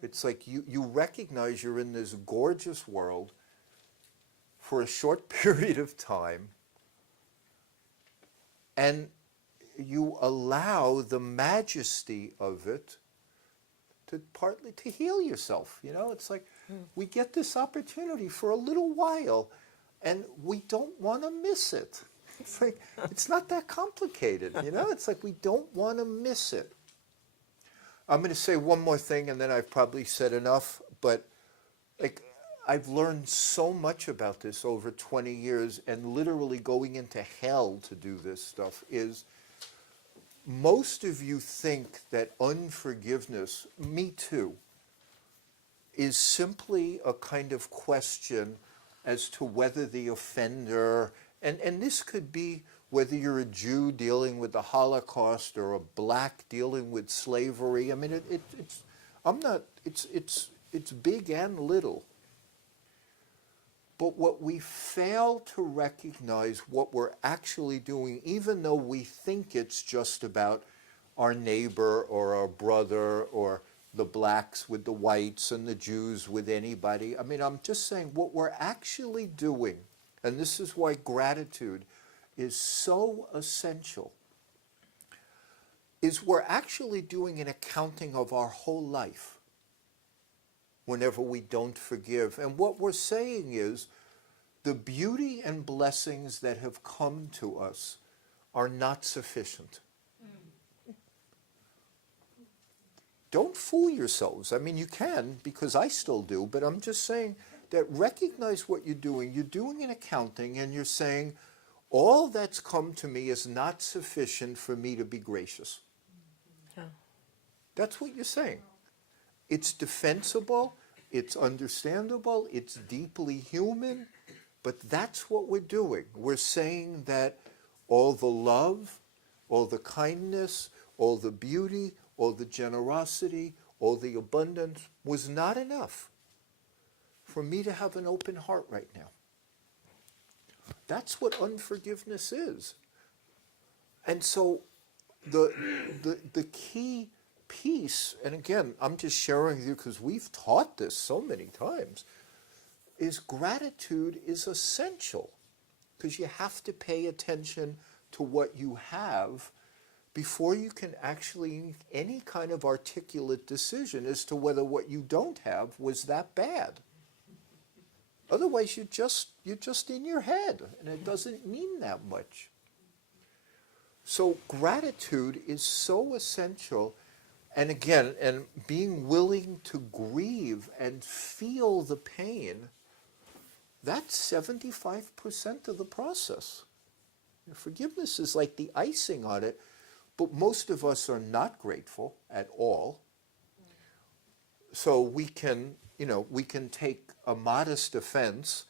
It's like you recognize you're in this gorgeous world for a short period of time, and you allow the majesty of it to partly to heal yourself. You know, it's like we get this opportunity for a little while, and we don't want to miss it. It's like, it's not that complicated, you know? It's like we don't want to miss it. I'm going to say one more thing, and then I've probably said enough, but like, I've learned so much about this over 20 years, and literally going into hell to do this stuff is, most of you think that unforgiveness, me too, is simply a kind of question as to whether the offender, and this could be whether you're a Jew dealing with the Holocaust or a black dealing with slavery. I mean, it's big and little. But what we fail to recognize, what we're actually doing, even though we think it's just about our neighbor or our brother or the blacks with the whites and the Jews with anybody. I mean, I'm just saying what we're actually doing, and this is why gratitude is so essential, is we're actually doing an accounting of our whole life whenever we don't forgive. And what we're saying is the beauty and blessings that have come to us are not sufficient. Don't fool yourselves. I mean, you can, because I still do, but I'm just saying that recognize what you're doing. You're doing an accounting, and you're saying, all that's come to me is not sufficient for me to be gracious. Yeah. That's what you're saying. It's defensible, it's understandable, it's deeply human, but that's what we're doing. We're saying that all the love, all the kindness, all the beauty, all the generosity, all the abundance was not enough for me to have an open heart right now. That's what unforgiveness is. And so the key piece, and again, I'm just sharing with you because we've taught this so many times, is gratitude is essential, because you have to pay attention to what you have before you can actually make any kind of articulate decision as to whether what you don't have was that bad. Otherwise, you're just in your head, and it doesn't mean that much. So gratitude is so essential, and again, and being willing to grieve and feel the pain, that's 75% of the process. Forgiveness is like the icing on it, but most of us are not grateful at all. So we can take a modest offense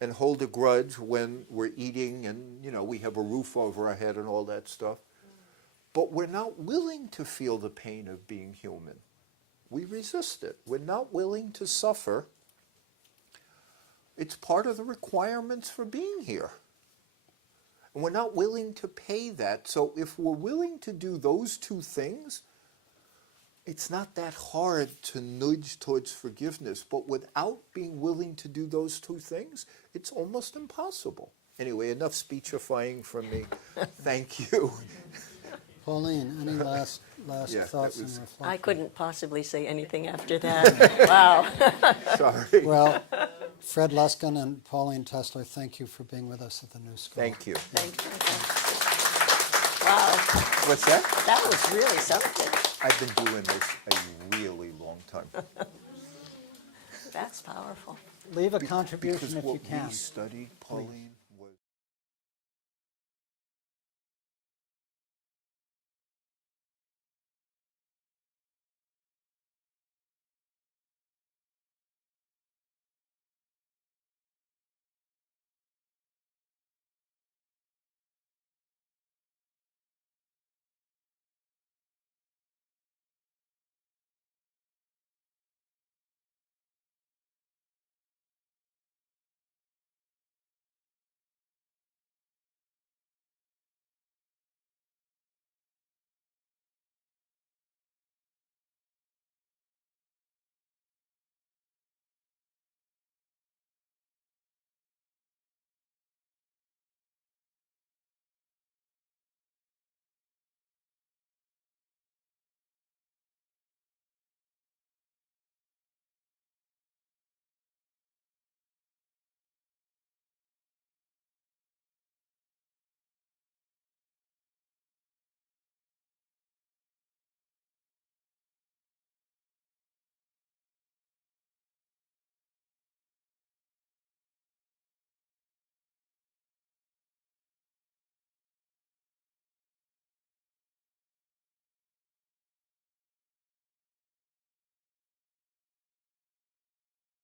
and hold a grudge when we're eating and, we have a roof over our head and all that stuff. But we're not willing to feel the pain of being human. We resist it. We're not willing to suffer. It's part of the requirements for being here. And we're not willing to pay that. So if we're willing to do those two things, it's not that hard to nudge towards forgiveness. But without being willing to do those two things, it's almost impossible. Anyway, enough speechifying from me. Thank you. Pauline, any last Yeah, thoughts that and was- reflections? I couldn't possibly say anything after that. Wow. Sorry. Well, Fred Luskin and Pauline Tesler, thank you for being with us at the New School. Thank you. Thank you. Wow, What's that? that was really something. I've been doing this a really long time. That's powerful. Leave a Because contribution if what you can. we study, Pauline,